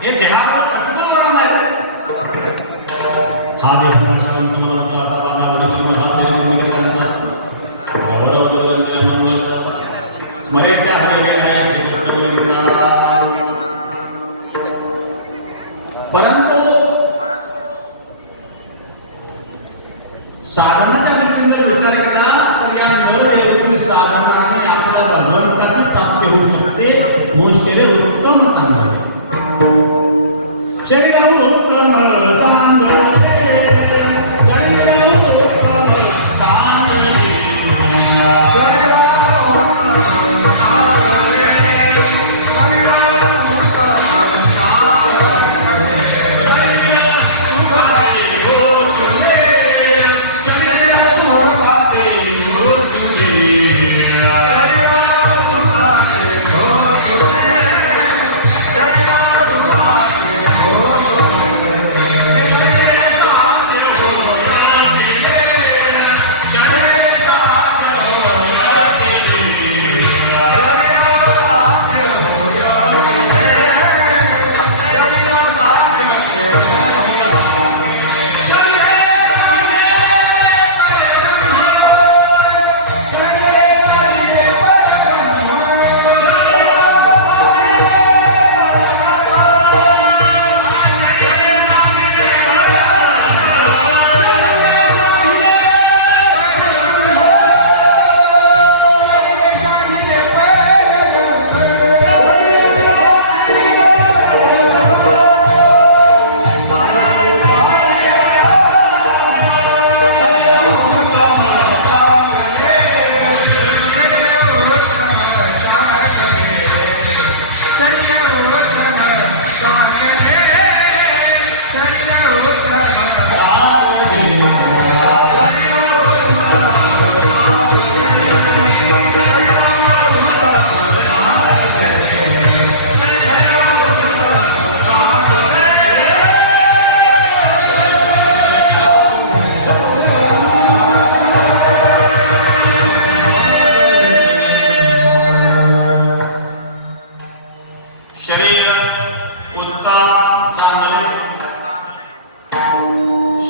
हे देहावर प्रतिकूल वर्णन आहे. हा देह नाशवंत मलमूत्राचा पाला वरील मधा प्रेम त्यांचा गौरव दुर्गंधीला मनवलं स्मरे त्या हरे हरे श्रीकृष्ण गोविंदा. परंतु साधनाच्या गोष्टींवर विचार केला तर या नरदेवरूपी साधनाने आपल्याला भगवंताची प्राप्ती होऊ शकते. म्हणून शरीर उत्तम चांगलं आहे. शरीर उत्तम चांगले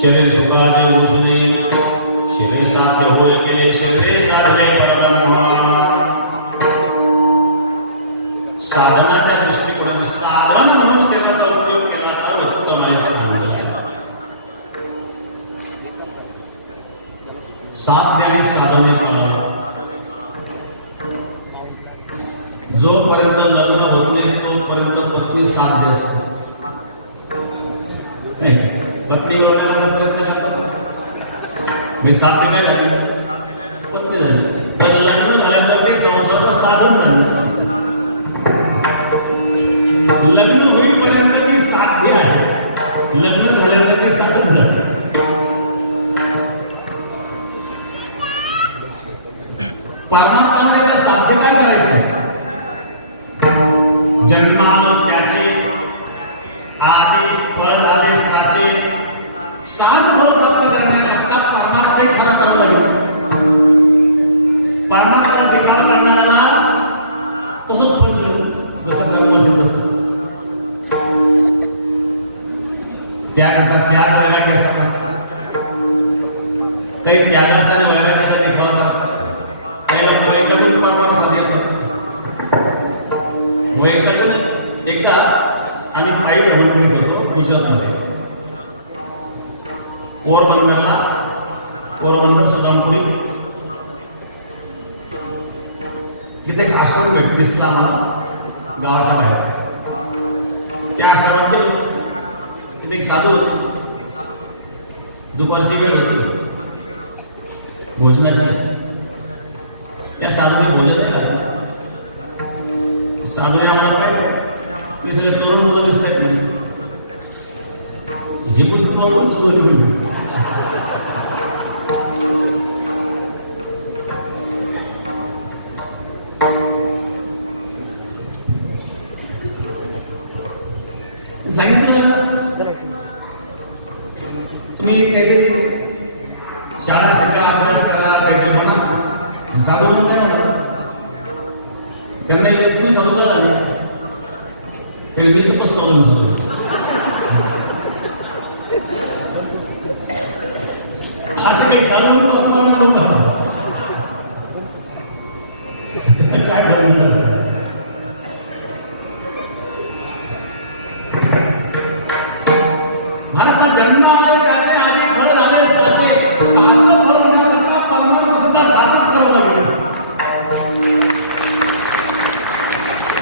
शरीर सुखाचे ओझुले शरीर साध्य होय केले शरीरे साधले परब्रह्म. साधनाच्या दृष्टिकोनाने साधन म्हणून शरीराचा उपयोग केला तर उत्तम आहे सांगितलं. साध्य आणि साधने करावं. जोपर्यंत लग्न होत नाही तोपर्यंत पत्नी साध्य असते. पत्नी मिळवण्याचा प्रयत्न करतात मी साध्य काय लागली पत्नी झाली. पण लग्न झाल्यानंतर ते संसाराचं साधन झालं. लग्न होईपर्यंत ती साध्य आहे. लग्न झाल्यानंतर ती साधन झालं. परमार्थामध्ये आपलं साध्य काय करायचंय. जन्मालो त्याचे आधी फळ झाले साचे. साध फळ प्राप्त करण्याकरता परमार्थही खरा करावं लागेल. परमार्थ देखावा करणाऱ्याला तसंच पण जसं कर्म असेल तसं त्याकरता त्याग वैराग्य असतात. काही त्यागाचा आणि वैराग्याचा देखावा करतात. त्याला वैराग्य परमार्थात येतात. वैराग्य एकदा आम्ही पायी भ्रमण करीत होतो गुजरातमध्ये. पोरबंदर सुदामपुरी तिथे एक आश्रम भेट दिसला आम्हाला गावाच्या बाहेर. त्या आश्रमात तिथे एक साधू होते. दुपारची वेळ होती भोजनाची. त्या साधूने भोजन नाही झालं. साधूने आम्हाला काय मी सगळे तरुण मुलं दिसत आहेत म्हणजे हे पण तुम्हाला पण सुरू म्हणजे सांगितलं तुम्ही काहीतरी शाळा शिका अभ्यास करा काहीतरी म्हणा. साधू नाही म्हणा. त्यांना तुम्ही साधू का झाले त्याला मी तर पस्तावून झालो. असं काही साधू पसंत काय बघणार. महाराष्ट्रात जन्म आले त्याचे आधी फळ झाले साचे. साचं फळ होण्याकरता परमार्थ सुद्धा साचच करावं लागेल.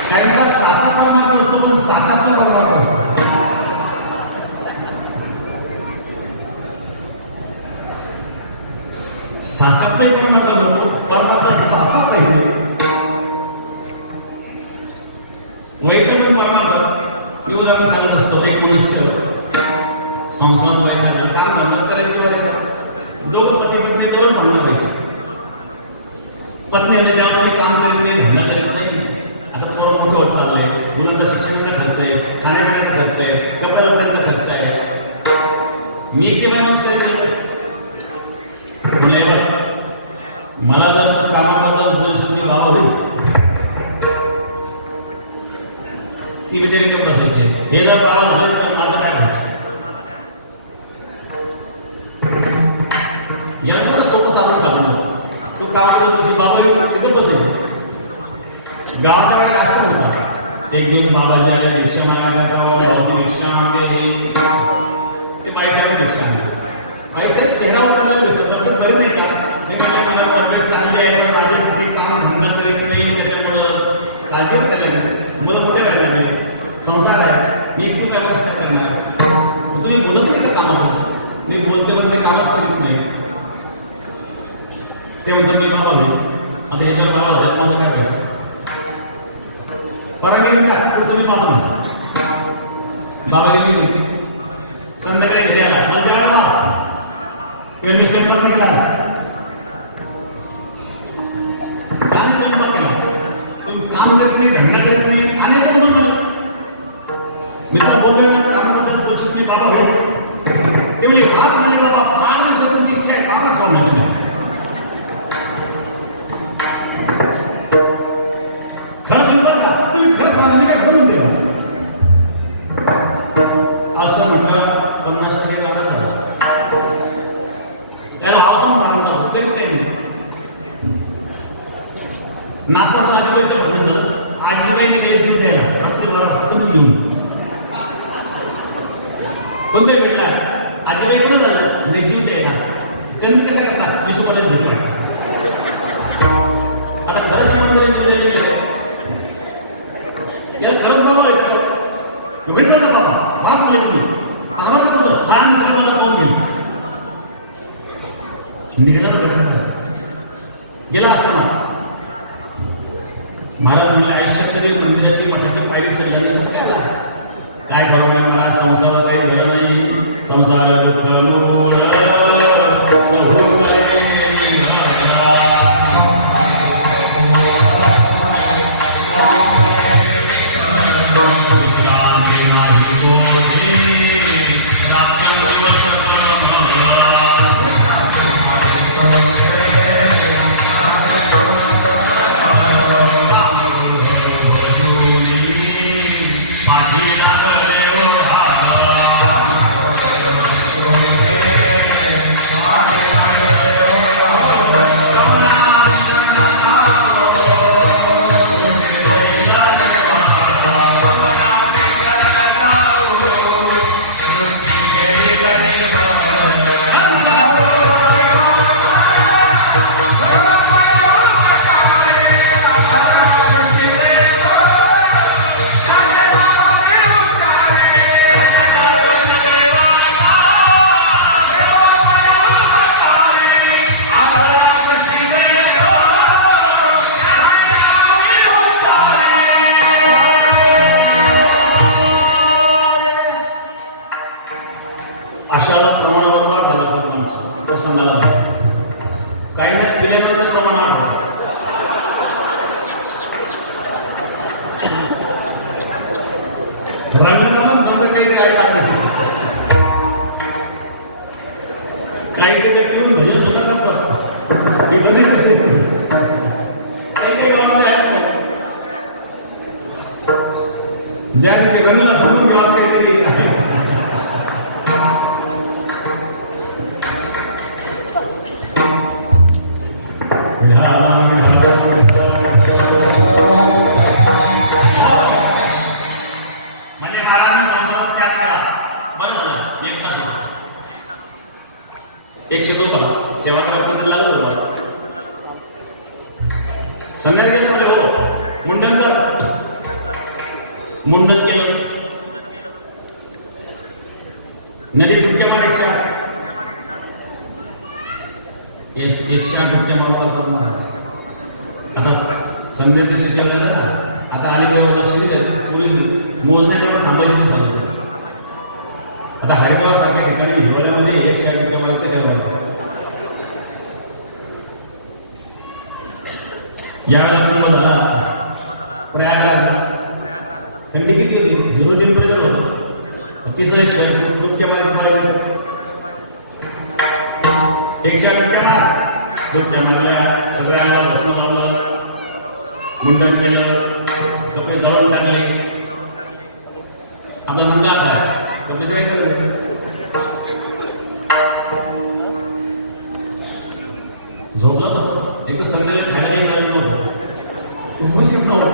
काहींचा साचा परमार्थ असतो पण साच्यातला परमार्थ असतो. साच्यातलाही परमार्थ नको परमार्थ साचा पाहिजे. वैकल्पिक परमार्थ मी उदाहरण सांगत असतो. एक मनुष्य संसारात वैकल्पिक काम धर्मच करायचे व्हायचं. दोघं पती पत्नी दोनच भांडणं व्हायचे. पत्नी जेव्हा तुम्ही काम करीत नाही धंदा करीत नाही. आता पोरं मोठं होत चाललंय. मुलांचा शिक्षणाचा खर्च आहे खाण्यापिण्याचा खर्च आहे कपड्या लत्यांचा खर्च आहे. मी केव्हा माणूस काय केलं बघ मला जर कामाबद्दल बोलशील मी बाबा होईल ती विचार केव्हा बसायची. हे जर बाबा झाले तर माझं काय व्हायचं. याला बरं सोपं साधून साधून तो कामाला तुझी बाबा होईल बसायची. गावाच्या वेळेला आश्रम होता. एक दिवस बाबाजी आले भिक्षा मागण्याकरता भाऊनी भिक्षा मागते. ते बाईसाहेब भिक्षा मागते. बाईसाहेब चेहरा उतरला दिसतो तर बरी नाही का. हे म्हणजे मला तब्येत चांगली आहे पण माझे किती काम धंदा करीत नाही त्याच्यामुळं काळजी करायला लागली. मुलं मोठे व्हायला लागले. संसार आहे. मी एकटी काय गोष्ट काय करणार. तुम्ही बोलत नाही का कामाबद्दल. मी बोलते पण ते कामच करीत नाही. ते म्हणतो मी बाबा होईल. आता हे जर बाबा होईल माझं काय व्हायचं. परंगी टाक पुढचं मी पाहतो बाबा गेली. संध्याकाळी घरी आला माझ्या मी स्वयंपाक नाही केला. आणि स्वयंपाक केला. तुम्ही काम करीत नाही धंदा करीत नाही आणि मी तर बोलतोय कामाबद्दल बोलशील मी बाबा होईल. ते म्हणजे हाच म्हणजे बाबा 5 दिवसात तुमची इच्छा आहे कामाच होणार नाही. खरं बरं का तुम्ही खरं सांग मी काय करून दिलं असं म्हटलं 50% वाढत झालं. नाताचं आजीबाईचं म्हणणं झालं, आजीबाईने काही जीव द्यायला रात्री 12 वाजता कमी घेऊन कोणतरी भेटला, आजीबाई कुठं झालं नाही जीव द्यायला कमी कशा करतात 20 रुपयाला भेट वाटते. आता खरंच म्हणून जीव द्यायला गेले याला खरंच बाबा व्हायचं का होईल बघा बाबा वास होईल तुम्ही पाहावं का तुझं हा आम्ही मला पाहून घेऊ निघाला भेटला गेला आश्रमात. महाराज म्हणले आयुष्यात कधी मंदिराची मठाची पायरी सजली कसं काय आला काय करा म्हणे महाराज संसाराला काही घडलं नाही संसार दुःख मूळ अशा प्रमाणाबरोबर आलं माणसं प्रसंगाला काही नाही पिल्यानंतर प्रमाण आढळलं. रंगकाम समजा काहीतरी आहे काही काही पिऊन भजन सुद्धा करतात तिथं नाही कसे काही काही गावाकडे आहेत ना ज्या दिवशी रंगला समजून घ्यावा काहीतरी आहे. म्हणजे महाराजांनी संसारात त्याग केला बरं झालं एक तास होता 100 रुपये सेवा करायला लागत होता. संध्याकाळी गेले म्हणजे हो मुंडन कर मुंडन केलं नदी डुबक्या मार 108 डुबक्या मारावं लागतात महाराज. आता संध्या दीक्षेच्या वेळेला आता अलीकडे लक्ष पूर्वी मोजण्यावर थांबायची नाही सांगतो. आता हरिद्वार सारख्या ठिकाणी हिवाळ्यामध्ये 108 डुबक्या मारा कशा व्हायला यावेळेला कुंभ झाला प्रयागराज थंडी किती होती 0 टेम्परेचर होतं तिथं 108 डुबक्या मारायची पाळी होतं. 108 डुबक्या मार डुबक्या मारल्या सगळ्यांना बसणं लावलं मुंडन केलं कपडे जळून टाकले. आपला नंगा आहे कपडे काय केलं झोपला तसं एक तर संध्याकाळी खायला येणार नव्हतं खूपच शिफ्ट नव्हतं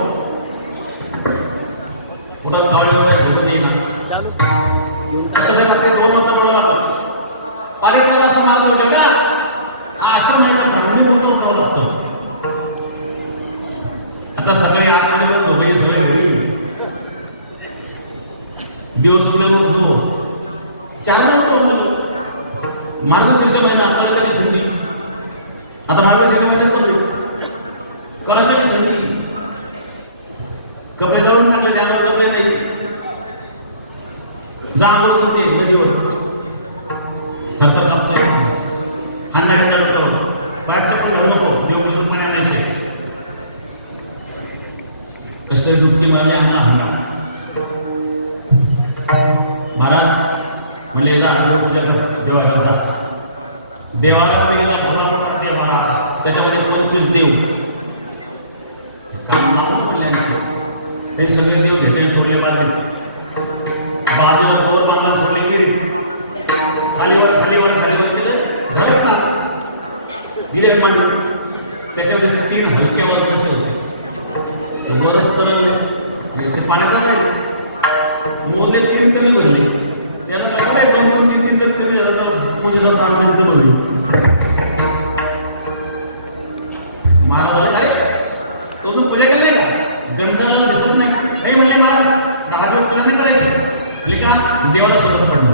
पोटात खावले वगैरे झोपच येणार असं काय लागते 2 वाजता बोलावं लागतं 4:30 वाजता मारत होते का हा आश्रम आहे तर ब्राह्मणी मुहूर्त उठावं लागतं. आता सकाळी 8 वाजेपर्यंत झोपायची सवय घरी दिवस उठल्यावर उठतो 4 वाजता मार्गशीर्ष महिना कळकाची थंडी आता मार्गशीर्ष महिन्यात चालू कळकाची थंडी कपडे जाळून टाकले ज्यावर कपडे नाही जा आंघोळ करते नदीवर थरथर कापतोय हांना गंडा होतो पायात चप्पल घालू नको देवपूजन पाणी आणायचे कसं डुबकी मारली अण्णा हंगा महाराज म्हणले एकदा देवपूजा कर देवाचा देवाला भला मोठा देव महाराज त्याच्यामध्ये 25 देव काम लावतो म्हणले ते सगळे देव घेते चोरले बांधले बाजूला दोर बांधला सोडले गेली खालीवर केलं झालंच ना गिरे मांडून त्याच्यामध्ये 3 हलक्यावर कसे होते बरंच तरंगले ते पाण्यातच आहे बोलले 3 कमी भरले त्याला काय 2-3 जर कमी झालं तर पूजेचा दान करून बोलले महाराज अरे तो अजून पूजा केली नाही का गंधाला दिसत नाही म्हणले महाराज 10 दिवस पूजा नाही करायची का देवाला शोधत पडलं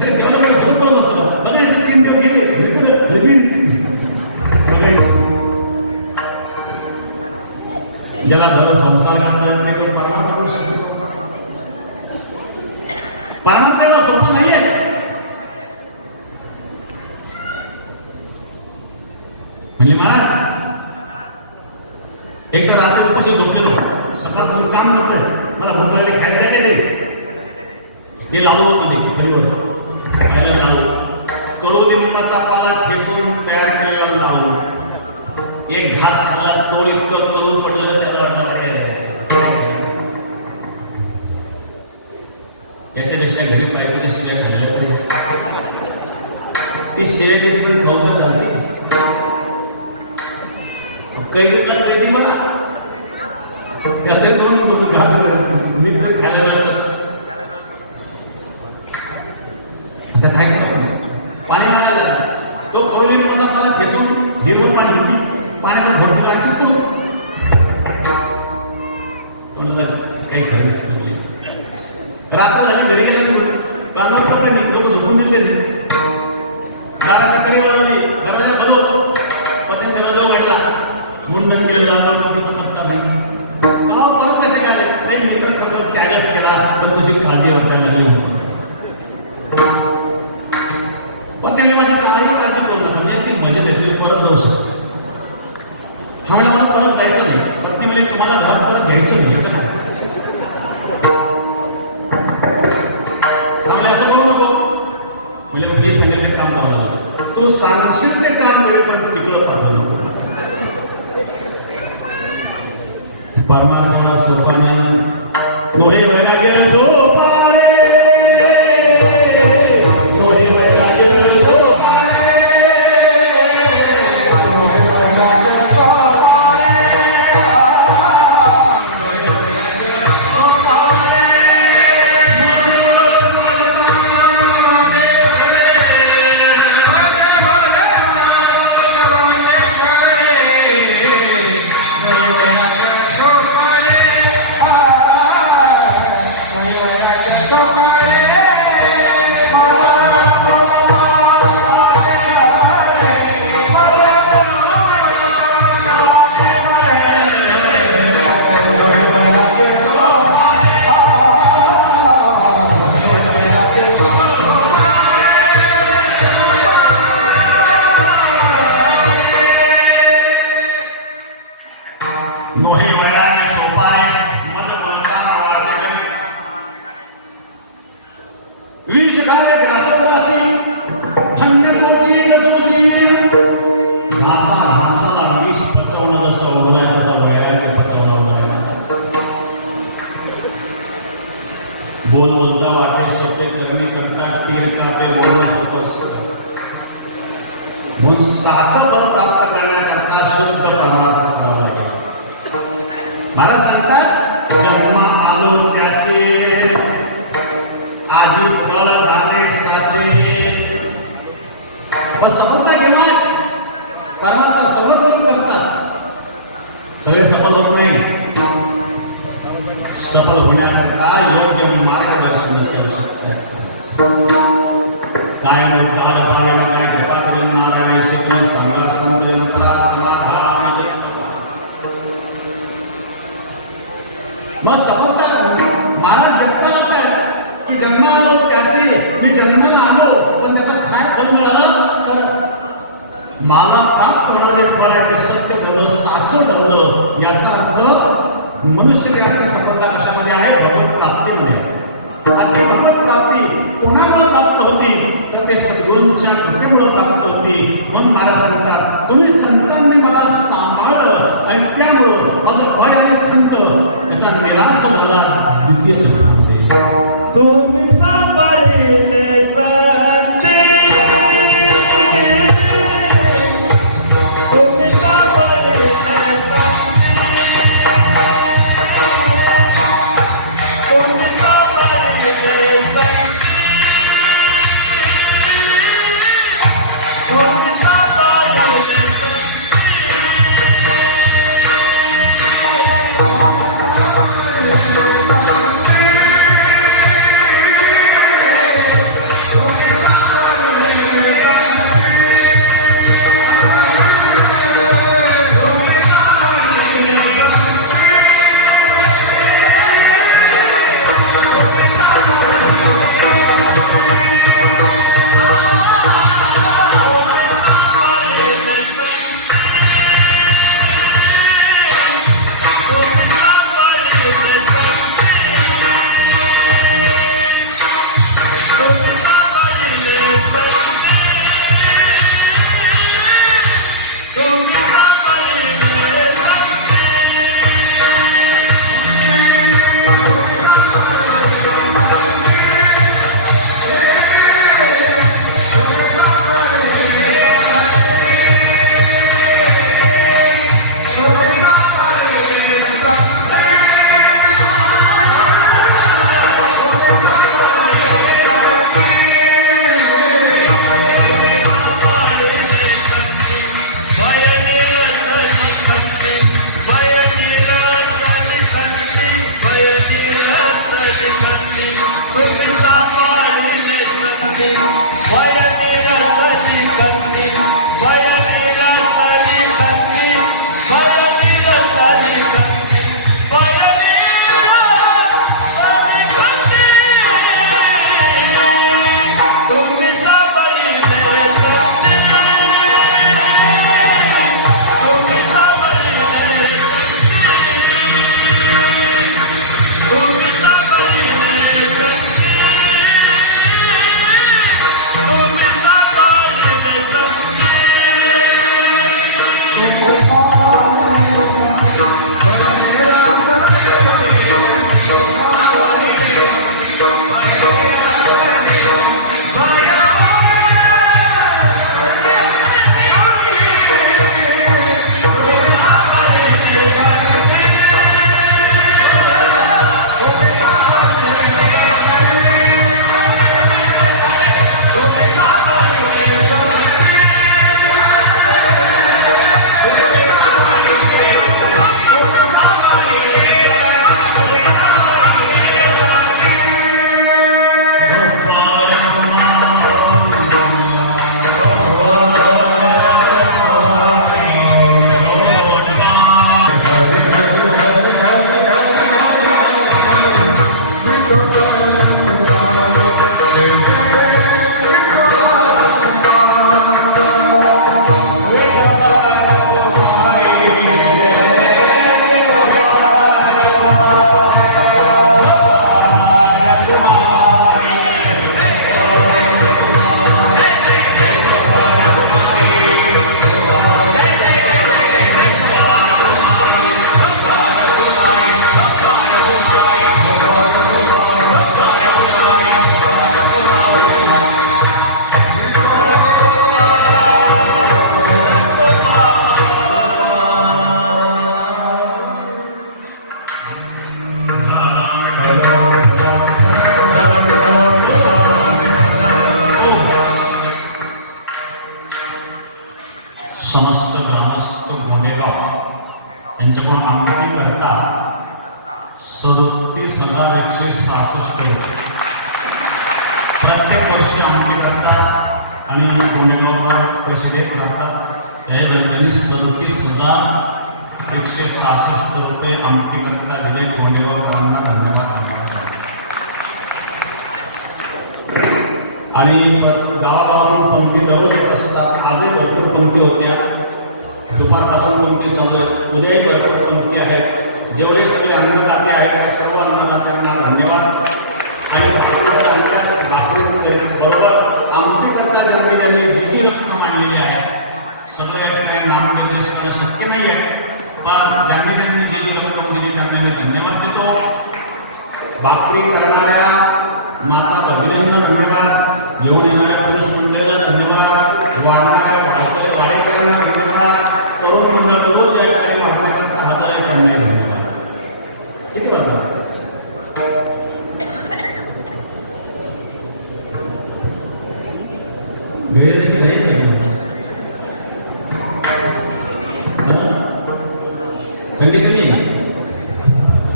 अरे देवाला काय शोधत पडत असतं बघा 3 दिवस गेले ज्याला घर संसार करता येत नाही तो परमार्थ करू शकतो परमार्थ एवढा सोपा नाहीये म्हणजे महाराज एक तर रात्री उपाशी झोपलेलो सकाळपासून काम करतोय मला भूक लागली खायला काय ते लाडू मध्ये फळीवर खायला लाडू कडुलिंबाचा पाला ठेसून तयार केलेला लाडू एक घास खाल्ला तो इतकं कडू पडलं त्याला वाटलं अरे याच्यापेक्षा घरी बायकोच्या शिव्या खाल्ल्या तरी ती शिव्या किती पण खाऊ तर घालते कैदीतला कैदी बघा त्याला 2 घात नीट तरी खायला मिळतं आता काय नाही पाणी मारायला तो कडुलिंबाचा पाला ठेसून हिरवं पाणी घेतली पाण्याचा घोट दिला आणखीच करू तोंडाला काही खरं दिसत नाही रात्र झाली घरी गेला निघून प्रांगणात कपडे लोक झोपून दिले दाराच्या कडे वळवली दरवाजा बदल पत्नी दरवाजा उघडला मुंडन केलं जाणार पत्ता नाही गाव परत कसे गेले नाही मी तर खरं त्यागच केला पण तुझी काळजी वाटायला लागली म्हणून पण त्याने माझी काही काळजी करू नका म्हणजे ती मजेत येते परत जाऊ शकते हा म्हणजे मला परत जायचं नाही पत्नी म्हणजे तुम्हाला घरात परत घ्यायचं नाही याचं नाही थांबले असं करू नको म्हणजे मी सांगितले काम करावं लागलं तू सांगशील ते काम करेल पण तिकडं पाठवू नको परमात्मा सोपा नाही मोहे वैराग्य सोपा रे मोहे वैराग्य सोपारे मद मुलंगा वाढले विष खावे ग्रासी धन्य तोची गसोसी घासा घासाला विष पचवणं जसं होणार तसा वैराग्य पचवणं होणार बोल बोलता वाटे सोपे करणे करता तीर काटे बोलणं सोपं म्हणून साचं बळ प्राप्त करण्याकरता शुद्ध परमार्थ करावा लागेल महाराज सांगतात जन्म आलो त्याचे आजी फळ झाले साचे पण सफलता घेवा परमात्मा सर्वच लोक करतात सगळे सफल होत नाही सफल होण्याकरता योग्य मार्गदर्शनाची आवश्यकता आहे काय मुद्दार बागेला काय कृपा करून नारायण शिकणे सांगा संत यंत्रा समाधान मग सफलता महाराज व्यक्त करतात की जन्म आलो त्याचे मी जन्माला आलो पण त्याचा काय फल मिळाला तर मला प्राप्त होणार जे फळ आहे ते सत्य धर्म साचं धर्म याचा अर्थ मनुष्य याची सफलता कशामध्ये आहे भगवत प्राप्तीमध्ये आहे आणि ती भगवत प्राप्ती कोणामुळे प्राप्त होती तर ते सद्गुरूंच्या कृपेमुळे प्राप्त होती म्हणून महाराज सांगतात तुम्ही संतांनी मला सांभाळलं आणि त्यामुळं माझं भय आणि खंड याचा निराश झाला द्वितीय चरणामध्ये तुम्ही समस्त ग्रामस्थ गोंडेगाव यांच्याकडून आमटी करता 37,166 रुपये प्रत्येक वर्षी आमटी करतात आणि गोंडेगावकर पैसे देत राहतात. त्यावेळी त्यांनी 37,166 रुपये आमटी करता दिले. गोंडेगावकरांना धन्यवाद. आणि गावागावातून पंक्ती दररोज येत असतात. आजही भरपूर पंक्ती होत्या. दुपारपासून पंक्ती चालू आहेत. उद्याही भरपूर पंक्ती आहेत. जेवढे सगळे अन्नदाते आहेत त्या सर्व अन्नदात्यांना धन्यवाद. आणि भाकरी बरोबर आमटी करता ज्यांनी जी जी रक्कम आणलेली आहे सगळे या ठिकाणी नामनिर्देश करणं शक्य नाही आहे, पण ज्यांनी जी जी रक्कम दिली त्यांना मी धन्यवाद देतो. भाकरी करणाऱ्या माता भगिनींना धन्यवाद, घेऊन येणाऱ्या पुरुष मंडळीला धन्यवाद, वाढणाऱ्या वाडेकऱ्यांना धन्यवाद, तरुण मंडळ रोज या ठिकाणी वाढण्याकरता हजर आहे त्यांनाही धन्यवाद. किती वाजता गैरची काही थंडी कमी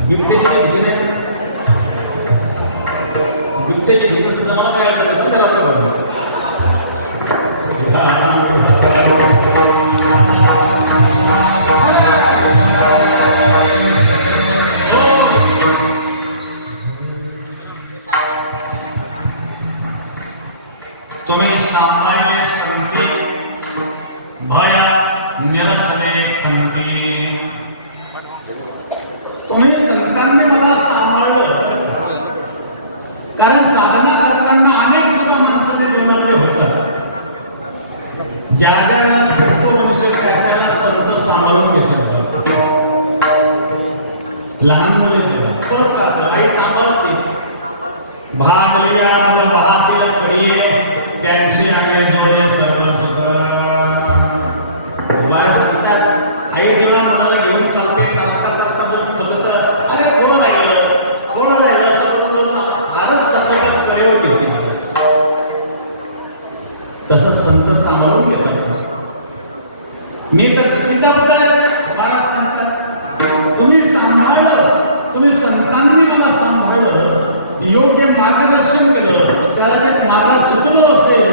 गिफ्टची भीती नाही. गिफ्टची भीती सुद्धा मला काय अडचण समजा तुम्ही सांभाळले संती भय निरसले खंती. तुम्ही संतांनी मला सांभाळलं, कारण साधना करताना अनेक सुद्धा माणसाच्या जीवनामध्ये होतात. ज्या ज्याला चुकतो मनुष्य त्या त्याला संत सांभाळून घेतात. लहान मुले कळत राहतं, आई सांभाळत नाही. भागलिया मग महातील पडिये त्यांची आम्ही जोडे सर्व बाहेर सांगतात. आई जेव्हा मुलाला घेऊन चालते, चालता चालता चलत अरे थोडं राहिलं असं बोलतो फारच कथेच्या कडेवर घेते. तसं संत सांभाळून घेतात. मी तर चुकीचा पुतळा आहे मला सांगतात. तुम्ही सांभाळलं, तुम्ही संतांनी मला सांभाळलं, योग्य मार्गदर्शन केलं, कदाचित मार्ग चुकलो असेल.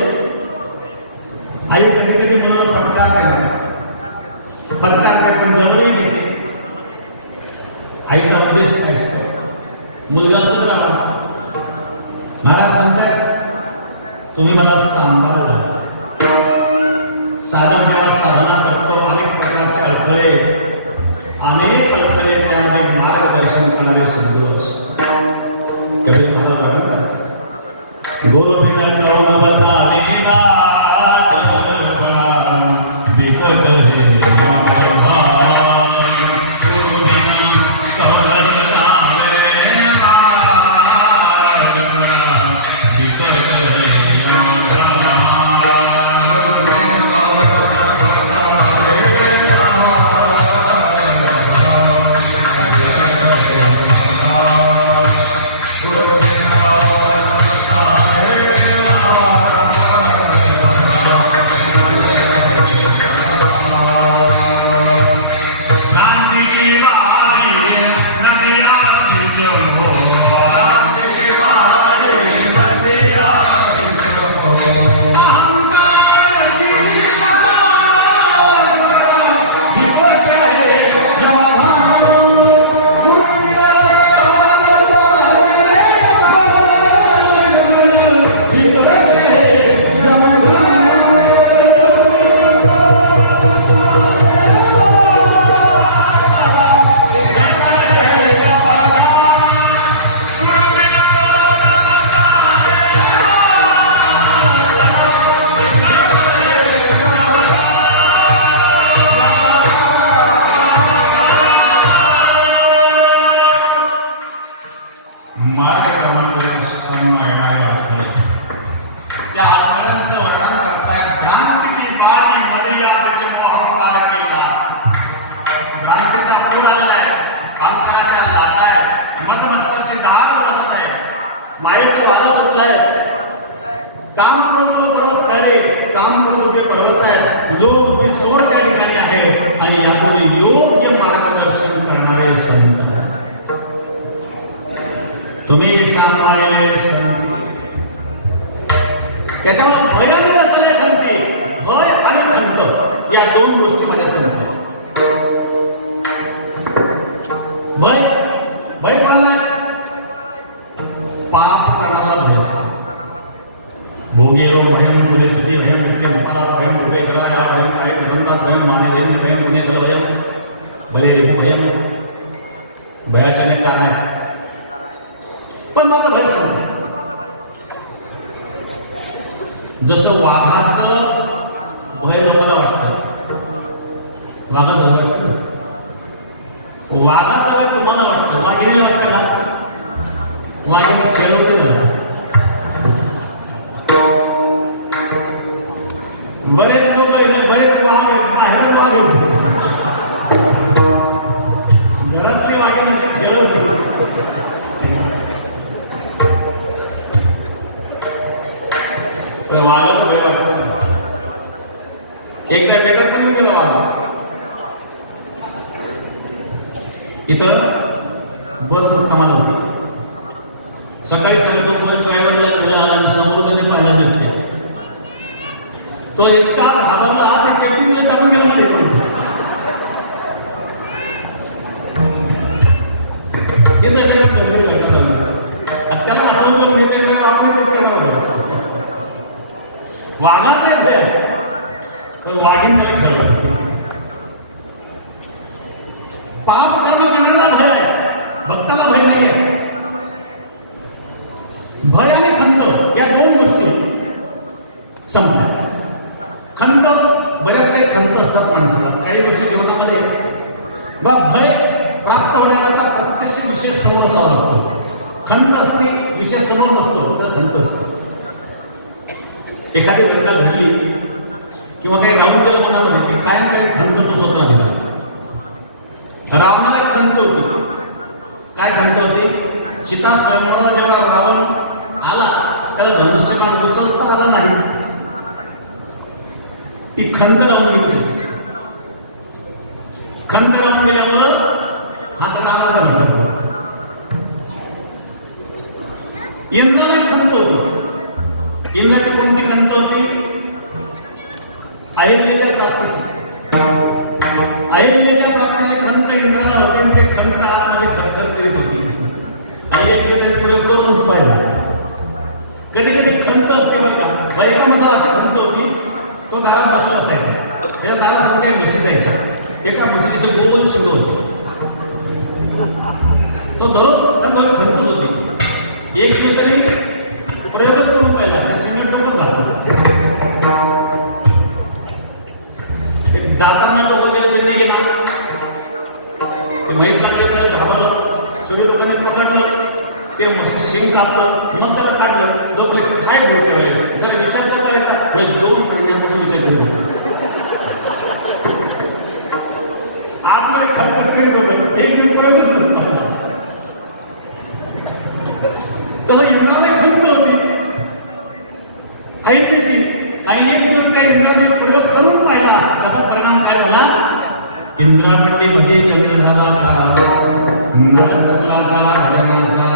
आई कधी कधी मुलाला फटकारते पण जवळही घेते. आईचा उद्देश काय असतो? मुलगा सुधारला. महाराज सांगतायत तुम्ही मला सांभाळलं. साधक जेव्हा साधना करतो अनेक प्रकारचे अडथळे त्यामध्ये मार्गदर्शन करणारे सद्गुरू असतो. कबीर महाराज वर्णन करतात, गोविंद कौन बतावे दिखत हे मायेचे वारं सुटलाय. काम करतो परत भयाकडे काम करत उभे पर्वत आहेत, लोक बिछोड त्या ठिकाणी आहेत आणि यातून योग्य मार्गदर्शन करणारे संत आहेत. तुम्ही सांभाळले संत. त्याच्यामुळे भयाने नसले खंती, भय आणि खंत या दोन गोष्टी माझ्या संत आहेत. भय भय पाळलाय, पाप करणारा भय असतो. भोगेरो भयम पुरेस्थिती भयम नित्य अपराध भयम दुर्गे कराया भयम काय दुर्गंधात भयम मानेदेंद्र भयम गुन्हेकर भयम बले रूप भयम. भयाचे अनेक कारण आहेत, पण मला भय समजलं. जसं वाघाचं भय लोकांना वाटतं, वाघाचं भय वाटतं, वाघाचं भय तुम्हाला वाटतं, वाघिणीला वाटतं का? वाघिणी खेळवते ना. बरेच लोक बरेच वाघ बाहेर वाघ होते, घरातली वाघे नसते खेळवते. वाघाला भय वाटत. एकदा बेटात पण गेला वाघ. इथं बस कामाला होती. सकाळी सांगतो पुन्हा ड्रायव्हरला गेला आणि समोर पाहिला भेटते. तो इतका घाबरला ते चेकिंगला टाकून गेला मध्ये. इथं बेटात गर्दी लागला. त्याला असं म्हणतो आपण तेच करावं लागेल. वाघाचा एक भय आहे, पण वाघीण त्याला खेळत. पाप कर्म करण्याचा भय आहे, भक्ताला भय नाही आहे. भय आणि खंत या दोन गोष्टी संपल्या. खंत, बऱ्याच काही खंत असतात माणसाला काही गोष्टी जीवनामध्ये. भय प्राप्त होण्याकरता प्रत्यक्ष विशेष समोर असावा लागतो. खंत असते, विशेष समोर नसतो, तर खंत असते. एखादी घटना घडली किंवा काही राहून गेलं मनामध्ये, ती कायम काही खंत तो स्वतः गेला. रावणाला खंत होती. काय खंत होती? सीता स्वयंवराला जेव्हा रावण आला त्याला धनुष्यबाण उचलता आला नाही. ती खंत राहून गेली. खंत राहून गेल्यामुळं हा सगळा आनंद घडला. इंद्राला खंत होती. इंद्राची कोणती खंत होती? अहिल्याच्या प्राप्तीची. अहिल्याच्या प्राप्तीची खंत इंद्राला होती आणि ते खंत आतमध्ये खतखत करीत होती. अहिल्याच्या पुढे करूनच पाहिला. कधी कधी खंत असते बरं का. एका माणसाला अशी खंत होती, तो दारात बसला असायचा. त्याच्या दारासमोर काही म्हशी जायचा. एका म्हशीची गोल शिंग होती. तो दररोज त्या खंतच होती. एक दिवस तरी प्रयोगच करून पाहिला, शिंगट डोकंच घातलं. जाताना लोक त्यांनी गेला, ते म्हैस लागले, घाबरलं. सगळे लोकांनी पकडलं, ते म्हशी शिंग कापलं, मग त्याला काढलं. लोक काय बोलते वेळेला जरा विचार तर करायचा. म्हणजे 2 महिन्यापासून विचार करीत होतो. आतमध्ये खर्च करीत होतं. एक दिवस प्रयोगच करत नव्हता. तसं इंद्राला खंत होती ऐकायची. आणि एक दिवस त्या इंद्राने प्रयोग करून पाहिला. त्याचा परिणाम काय झाला? इंद्रावंडीमध्ये चंद्र झाला काळा, नर चुकला झाला जनाचा.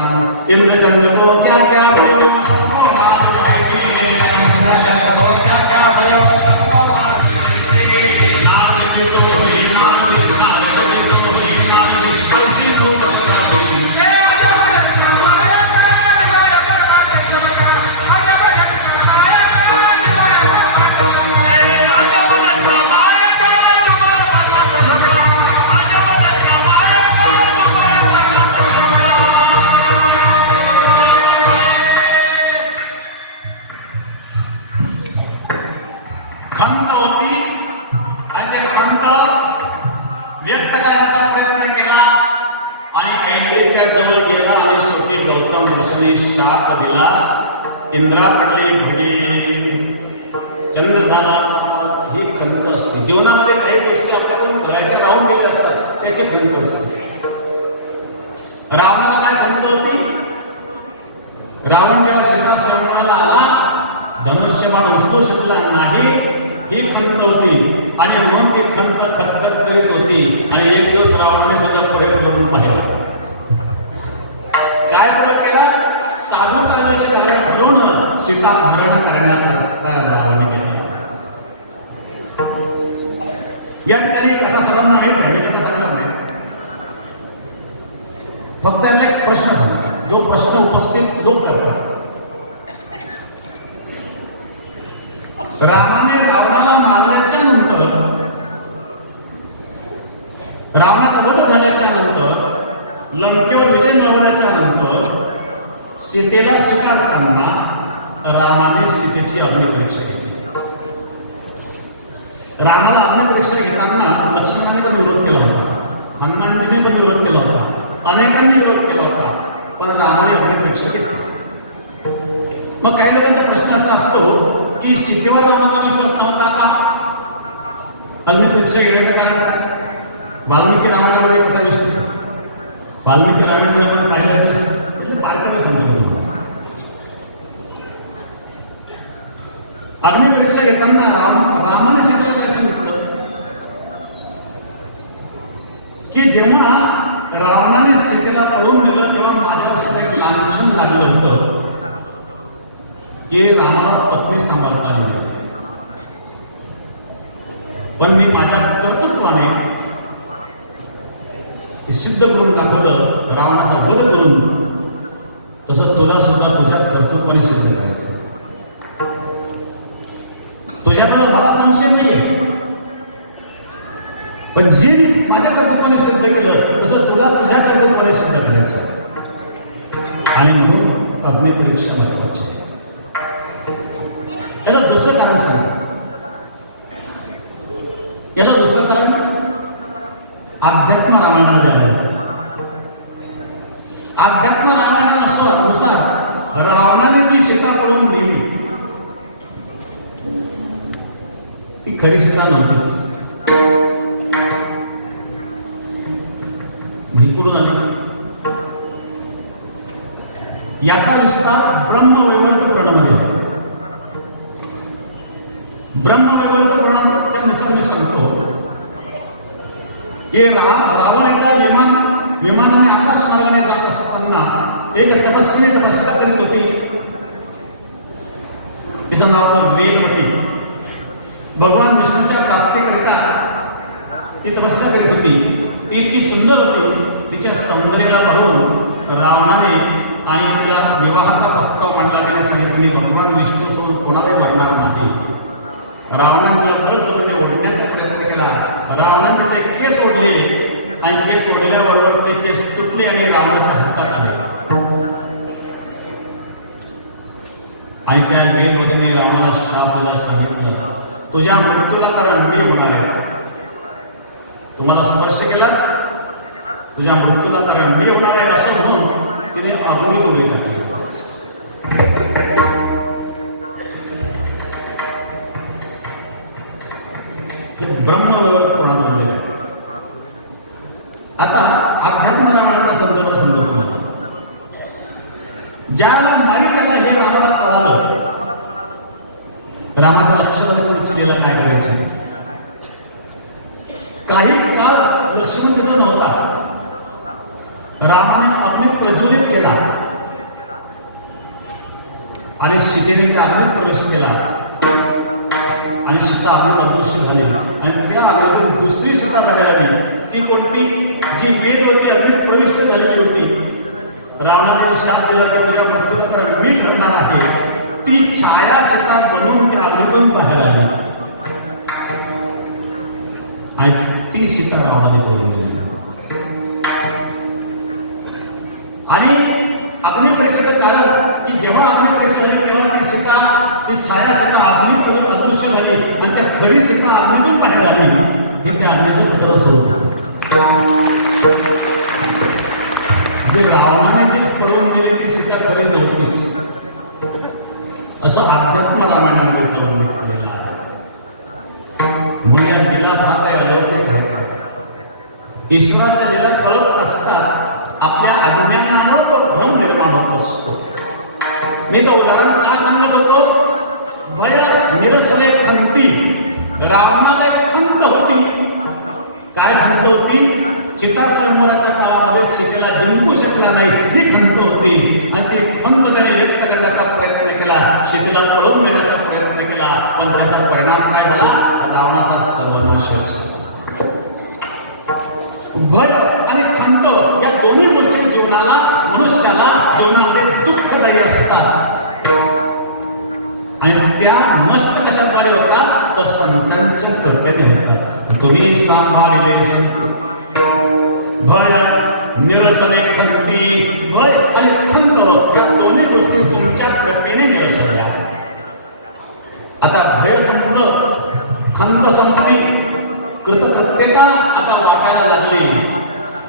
इंद्रचंद्र को क्या क्या भयो, सबको मालूम है जी. इंद्रचंद्र को क्या क्या भयो, सबको मालूम है जी. नारद को ही नारद, नारद को ही नारद, कोसे लोग बताओ. खंत होती आणि ते खंत व्यक्त करण्याचा प्रयत्न केला आणि अहिल्याच्या जवळ गेला आणि शेवटी गौतम ऋषीने शाप दिला. इंद्राकडे भगे चंद्र झाला. ही खंत असते जीवनामध्ये. काही गोष्टी आपल्याकडून करायच्या राहून गेल्या असतात, त्याची खंत असते. रावणाला काय खंत होती? रावण जेव्हा सीता स्वयंवराला आला, धनुष्यबाण उचलू शकला नाही ही खंत होती आणि मग ती खंत खतखत करीत होती आणि एक दिवस रावणाने सुद्धा प्रयत्न करून पाहिला. काय प्रयोग केला? साधू चालण्याचे धारण करून सीता हरण करण्यात रावणाने केला. या ठिकाणी कथा सर्वांना माहित आहे, मी कथा सांगणार नाही. फक्त याचा एक प्रश्न सांगा, जो प्रश्न उपस्थित लोक करतात. रामाने रावणाला मारल्याच्या नंतर, रावणाचा वध झाल्याच्या नंतर, लंकेवर विजय मिळवल्याच्या नंतर सीतेला स्वीकारताना रामाने सीतेची अग्निपरीक्षा घेतली. रामाला अग्निपरीक्षा घेताना लक्ष्मणाने पण विरोध केला होता, हनुमानजीने पण विरोध केला होता, अनेकांनी विरोध केला होता, पण रामाने अग्निपरीक्षा घेतली. मग काही लोकांचा प्रश्न असा असतो की सीतेवर रामाचा विश्वास नव्हता का? अग्निपरीक्षा घेण्याचं कारण काय? वाल्मिकी रामायणामध्ये कथा दिसतो. वाल्मिकी रामायणामध्ये आपण पाहिलं तर त्यातले बारकावे सांगतो. अग्निपरीक्षा घेताना रामाने सीतेला काय सांगितलं की जेव्हा रावणाने सीतेला पळून नेलं तेव्हा माझ्यावर सुद्धा एक लांछन लागलं होतं की रामाला पत्नी सांभाळता आली नाही, पण मी माझ्या कर्तृत्वाने सिद्ध करून दाखवलं, रावणाचा वध करून. तसं तुला सुद्धा तुझ्या कर्तृत्वाने सिद्ध करायचं. तुझ्याबद्दल मला संशय नाहीये, पण जे मी माझ्या कर्तृत्वाने सिद्ध केलं तसं तुला तुझ्या कर्तृत्वाने सिद्ध करायचं. आणि म्हणून अग्निपरीक्षा महत्वाची आहे. याचं दुसरं कारण सांगा. याचं दुसरं कारण अध्यात्म रामायणामध्ये आहे. अध्यात्म रामायणानुसार रावणाने जी सीता पळून नेली ती खरी सीता नव्हतीच. कुठून आली? याचा विस्तार ब्रह्मवैवर्त पुराणामध्ये आहे. ब्रह्मवैवर्त पुराणाच्या नुसार मी सांगतो की रावण एकदा विमानाने आकाश मार्गाने जात असताना एक तपस्वीने तपस्या करीत होती. तिचं नाव वेदवती. भगवान विष्णूच्या प्राप्तीकरिता ती तपस्या करीत होती. ती इतकी सुंदर होती, तिच्या सौंदर्याला पाहून रावणाने आणि तिला विवाहाचा प्रस्ताव मांडला. त्याने सांगितले मी भगवान विष्णू सोडून कोणालाही वाढणार नाही. रावणाने तिला बळजबरीने ओढण्याचा प्रयत्न केला. रावणाने त्याचे केस ओढले आणि केस ओढल्याबरोबर ते केस तुटले आणि रावणाच्या हातात आले. आणि त्या वेदवतीने रावणाला शाप दिला, सांगितलं तुझ्या मृत्यूला कारण मी होणार आहे. तुम्हाला स्पर्श केलास तुझ्या मृत्यूला कारण मी होणार आहे असं म्हणून तिने अग्निगोळी टाकली. ब्रह्मवैवर्त पुराणात म्हणलेलं आहे. आता अध्यात्म रामायणाचा संदर्भ समजतो मला. ज्याला मारीच्याला हे रामाला कळालं, रामाच्या लक्षात पण चिलेला काय करायचं. काही काळ लक्ष्मण तिथं नव्हता. रामाने अग्नी प्रज्वलित केला आणि सीतेने त्या अग्नीत प्रवेश केला आणि सीता अग्नीत अदृश्य झाली. आणि त्या अग्नीतून दुसरी सीता बाहेर आली. ती कोणती? जी वेदवती अग्नीत प्रविष्ट झालेली होती. रावणाने शाप दिला की तुझ्या मृत्यूला तर मी ठरणार आहे. ती छाया सीता बनून त्या अग्नीतून बाहेर आली आणि ती सीता रावणाने पळून गेली. आणि अग्निपरीक्षेचं कारण की जेव्हा अग्निपरीक्षा झाली तेव्हा ती सीता, ती छाया सीता अग्नीत अदृश्य झाली आणि त्या खरी सीता अग्नीतून बाहेर आली. हे त्या अग्नीचं खरं स्वरूप होतं. म्हणजे रावणाने जी पळून गेली ती सीता खरी नव्हतीच असं अध्यात्म रामायणामध्ये उल्लेख केलेला आहे. म्हणून या लीला पाहता अलौकिक आहे. ईश्वराच्या लीला कळत असतात आपल्या अज्ञानामुळे तो भ्रम निर्माण होत असतो. मी तो उदाहरण का सांगत होतो भय निरसने खंती. रावणाला एक खंत होती. काय खंत होती? चितास्वयंवराच्या काळामध्ये सीतेला जिंकू शकला नाही ही खंत होती. आणि ती खंत त्याने व्यक्त करण्याचा प्रयत्न केला, सीतेला पळून देण्याचा प्रयत्न केला. पण त्याचा परिणाम काय झाला? रावणाचा सर्वनाश झाला. भय आणि खंत या दोन्ही गोष्टी जीवनाला, मनुष्याला जीवनामध्ये दुःखदायी असतात. आणि त्या नष्ट कशाद्वारे होतात? तर संतांच्या कृपेने होतात. तुम्ही सांभाळले संत. भय निरसने खंती. भय आणि खंत या दोन्ही गोष्टी तुमच्या कृपेने निरसल्या. आता भय संपलं, खंत संपली, कृतकृत्यता आता वाटायला लागली.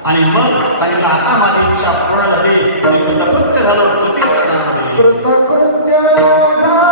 आणि मग सांगितलं आता माझी इच्छा पूर्ण झाली आणि कृतकृत्य झालं. कृती करणार नाही. कृतकृत्य झालं.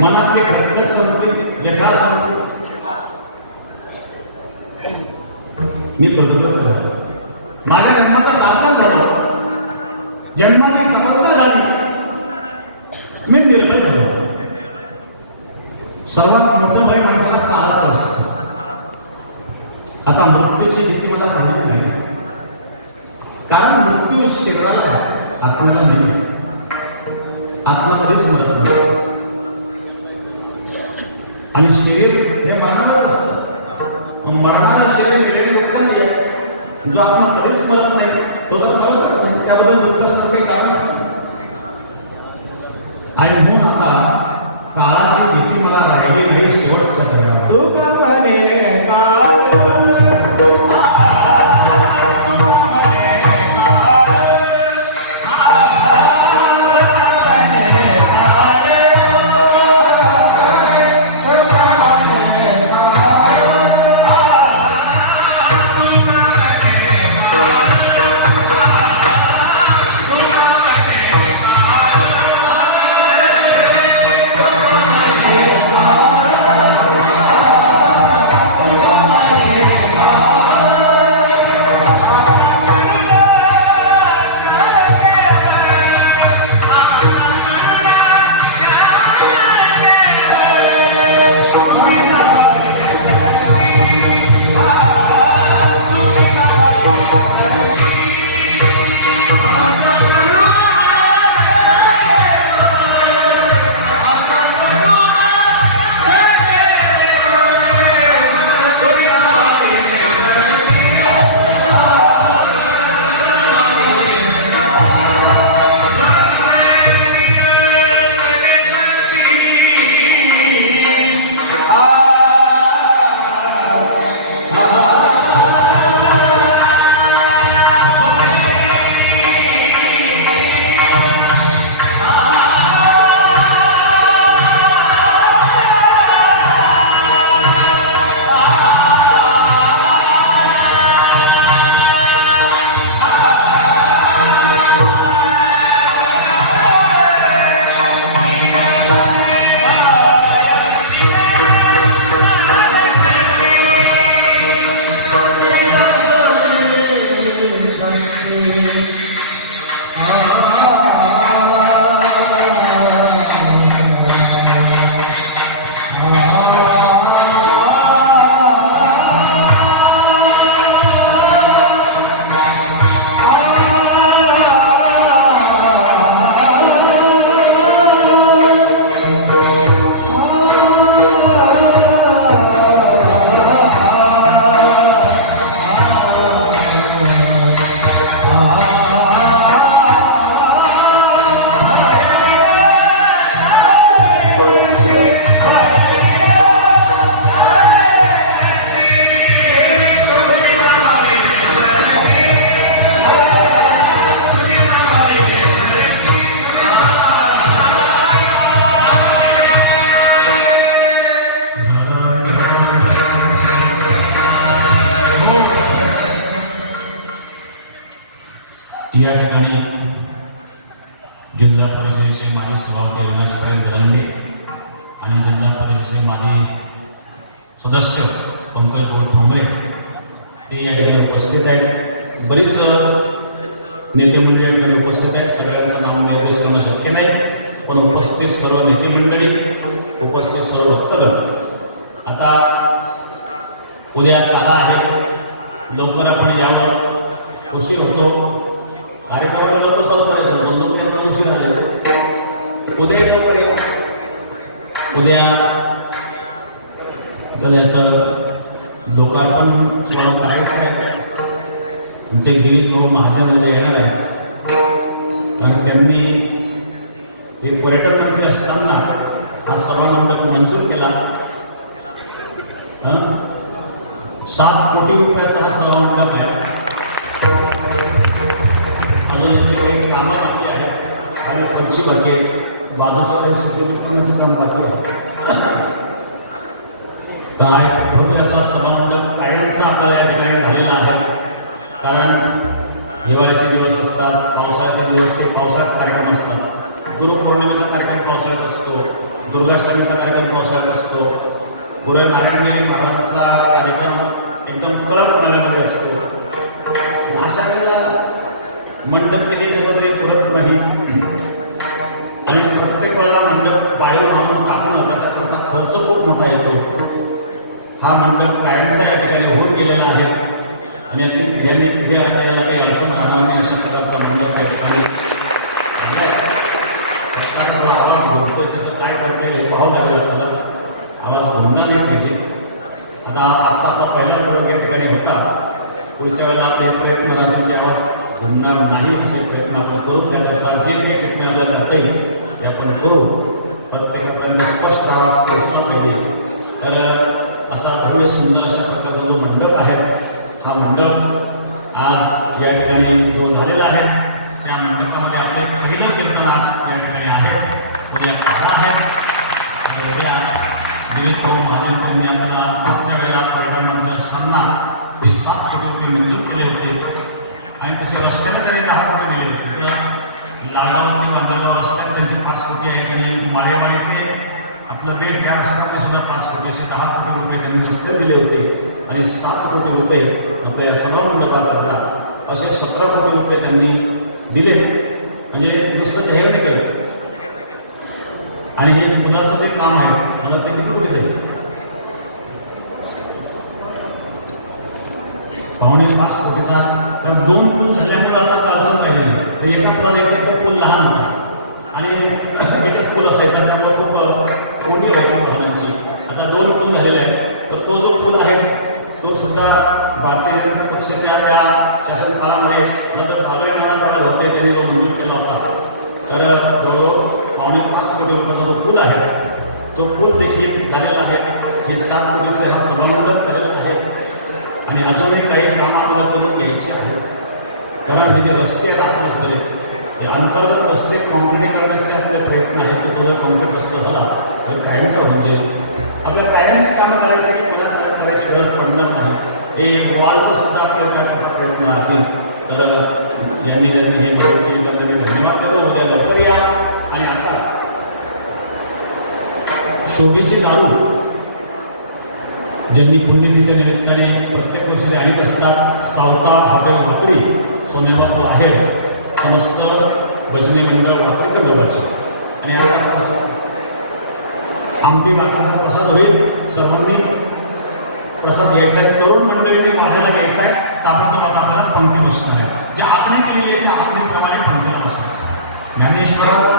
मनातले खटखट संपली, व्यथा संपली. मी कृतज्ञ झालो. माझ्या जन्माचा सार्थक झालो. जन्माची सफलता झाली. मी निर्भय झालो. सर्वात मोठं भय माणसाला काळाचं असतं. आता मृत्यूची भीती मला पाहिजे नाही, कारण मृत्यू शरीराला आहे, आत्म्याला नाही. आत्मा कधीच मरत नाही आणि शरीर हे मरणारच असतं. मरणारं शरीर मेलेले लोक नाही आहे. जो आत्मा कधीच मरत नाही तो तर मरतच नाही. त्याबद्दल दुःख असतं काही कारणच नाही. आणि म्हणून आता काळाची भीती मला राहिली नाही. शेवटच्या चरणावर तुका म्हणे काळ या ठिकाणी जिल्हा परिषदेचे माजी सभापती अविनाशभाई गरंडे आणि जिल्हा परिषदेचे माजी सदस्य पंकज भाऊ ठोंबरे ते या ठिकाणी उपस्थित आहेत. बरीच नेते मंडळी या ठिकाणी उपस्थित आहेत. सगळ्यांचं नाव निर्देश करणं शक्य नाही, पण उपस्थित सर्व नेते मंडळी, उपस्थित सर्व भक्तगण, आता उद्या काला आहे, लवकर आपण यावर खुशी होतो. कार्यक्रमाला लवकर चालू करायचं, बंदूक यांना उशीर आले. उद्या लवकर या. उद्या आपल्याला याचं लोकार्पण सोहळा करायचं आहे. आमचे गिरीश भाऊ महाजन उद्या येणार आहे, कारण त्यांनी हे पर्यटन मंत्री असताना हा सभामंडप मंजूर केला. 7 कोटी रुपयाचा हा सभामंडप आहे. अजून याचे काही कामं बाकी आहेत आणि पंची बाकी आहे. बाजूचं काही सजीवीकरणाचं काम बाकी आहे. तर हा एक भव्य असा सभामंडप कायमचा आपल्याला या ठिकाणी झालेला आहे. कारण हिवाळ्याचे दिवस असतात, पावसाळ्याचे दिवस ते पावसाळ्यात कार्यक्रम असतात. गुरुपौर्णिमेचा कार्यक्रम पावसाळ्यात असतो, दुर्गाष्टमीचा कार्यक्रम पावसाळ्यात असतो, गुरु नारायणगिरी महाराजांचा कार्यक्रम एकदम कडक उन्हाळ्यामध्ये असतो. अशा वेळेला मंडप केली तरी पुरत नाही आणि प्रत्येक वेळेला मंडप बाहेर आणून टाकणं त्याच्याकरता खर्च खूप मोठा येतो. हा मंडप कायमचा या ठिकाणी होऊन गेलेला आहे आणि अगदी पिढ्या याला काही अडचण राहणार नाही अशा प्रकारचा मंडप या ठिकाणी झालाय. फक्त आता थोडा आवाज घुमतोय, त्याचं काय करते हे पाहावं लागेल. आपल्याला आवाज घुमला नाही पाहिजे. आता आजचा आपला पहिला प्रयोग या ठिकाणी होता. पुढच्या वेळेला आपले प्रयत्न राहतील की आवाज घुमणार नाही असे प्रयत्न आपण करू. त्याकरता जे काही ट्रीटमेंट आपल्याला करता येईल ते आपण करू. प्रत्येकापर्यंत स्पष्ट आवाज पोचला पाहिजे. तर असा भव्य सुंदर अशा प्रकारचा जो मंडप आहे, हा मंडप आज या ठिकाणी जो झालेला आहे, त्या मंडपामध्ये आपले पहिलं कीर्तन आज या ठिकाणी आहे. उद्या काला आहे आणि उद्या गिरीश भाऊ महाजन यांनी आपल्याला मागच्या वेळेला परिणामामध्ये असताना ते 7 कोटी रुपये मंजूर केले होते आणि तसे रस्त्याला तरी 10 कोटी दिले होते. तर लालगाव ते वांजलगाव रस्त्यात त्यांचे 5 कोटी आहेत आणि माळेवाडी ते आपलं बेट या रस्त्यामध्ये सुद्धा 5 कोटी असे 10 कोटी रुपये त्यांनी रस्त्यात दिले होते आणि 7 कोटी रुपये आपल्या या सभामंडपाकरता असे 17 कोटी रुपये त्यांनी दिले. म्हणजे नुसतं जाहीर नाही केलं. आणि हे मुलाचं जे काम आहे, मला ते किती कोटी जाईल? 5.5 कोटीचा. त्या 2 पूल झाल्यामुळं आता कालचं राहिले नाही. तर एका पुलाने एकदा पूल लहान होता आणि एकच पूल असायचा, त्यामुळे खूप कोंडी व्हायची वाहनांची. आता 2 पूल झालेले आहेत. तर तो जो पूल आहे तो सुद्धा भारतीय जनता पक्षाच्या या शासन काळामध्ये बागाई राहणार होते, त्यांनी तो मंजूर केला होता. तर जवळजवळ 5.5 कोटी रुपयाचा जो पूल आहे तो पूल देखील झालेला आहे. हे 7 कोटीचे हा सभामंडप झालेला आहे आणि अजूनही काही काम आपल्याला करून घ्यायचे आहे. कारण हे जे रस्ते आहेत आपले सगळे, हे अंतर्गत रस्ते कॉन्क्रिटीकरणाचे आपले प्रयत्न आहेत. की तो जर कॉन्क्रीट रस्ता झाला तर कायमचा म्हणजे आपल्या कायमची कामं करायची परत करायची गरज पडणार नाही. हे वॉलचं सुद्धा आपल्याला त्याचा प्रयत्न राहतील. तर ज्यांनी हे मदत केली त्यांना मी धन्यवाद देतो. उद्या लवकर या. आणि आता शोभेची दारू ज्यांनी पुण्यतिथीच्या निमित्ताने प्रत्येक वर्षी आणत असतात, सावता हॉटेल भाकरी, सोन्याबापू आहेर, समस्त भजनी मंडळ वाटतं गौरवाचं. आणि आता प्रसाद आमटी वाटण्याचा प्रसाद होईल. सर्वांनी प्रसाद घ्यायचा आहे. तरुण मंडळीने वाढायला घ्यायचा आहे. ताबडतोब आता आपल्याला पंक्ती बसणार आहे. जी आखणी केलेली आहे त्या आखणीप्रमाणे पंक्तीला बसायचं. ज्ञानेश्वरा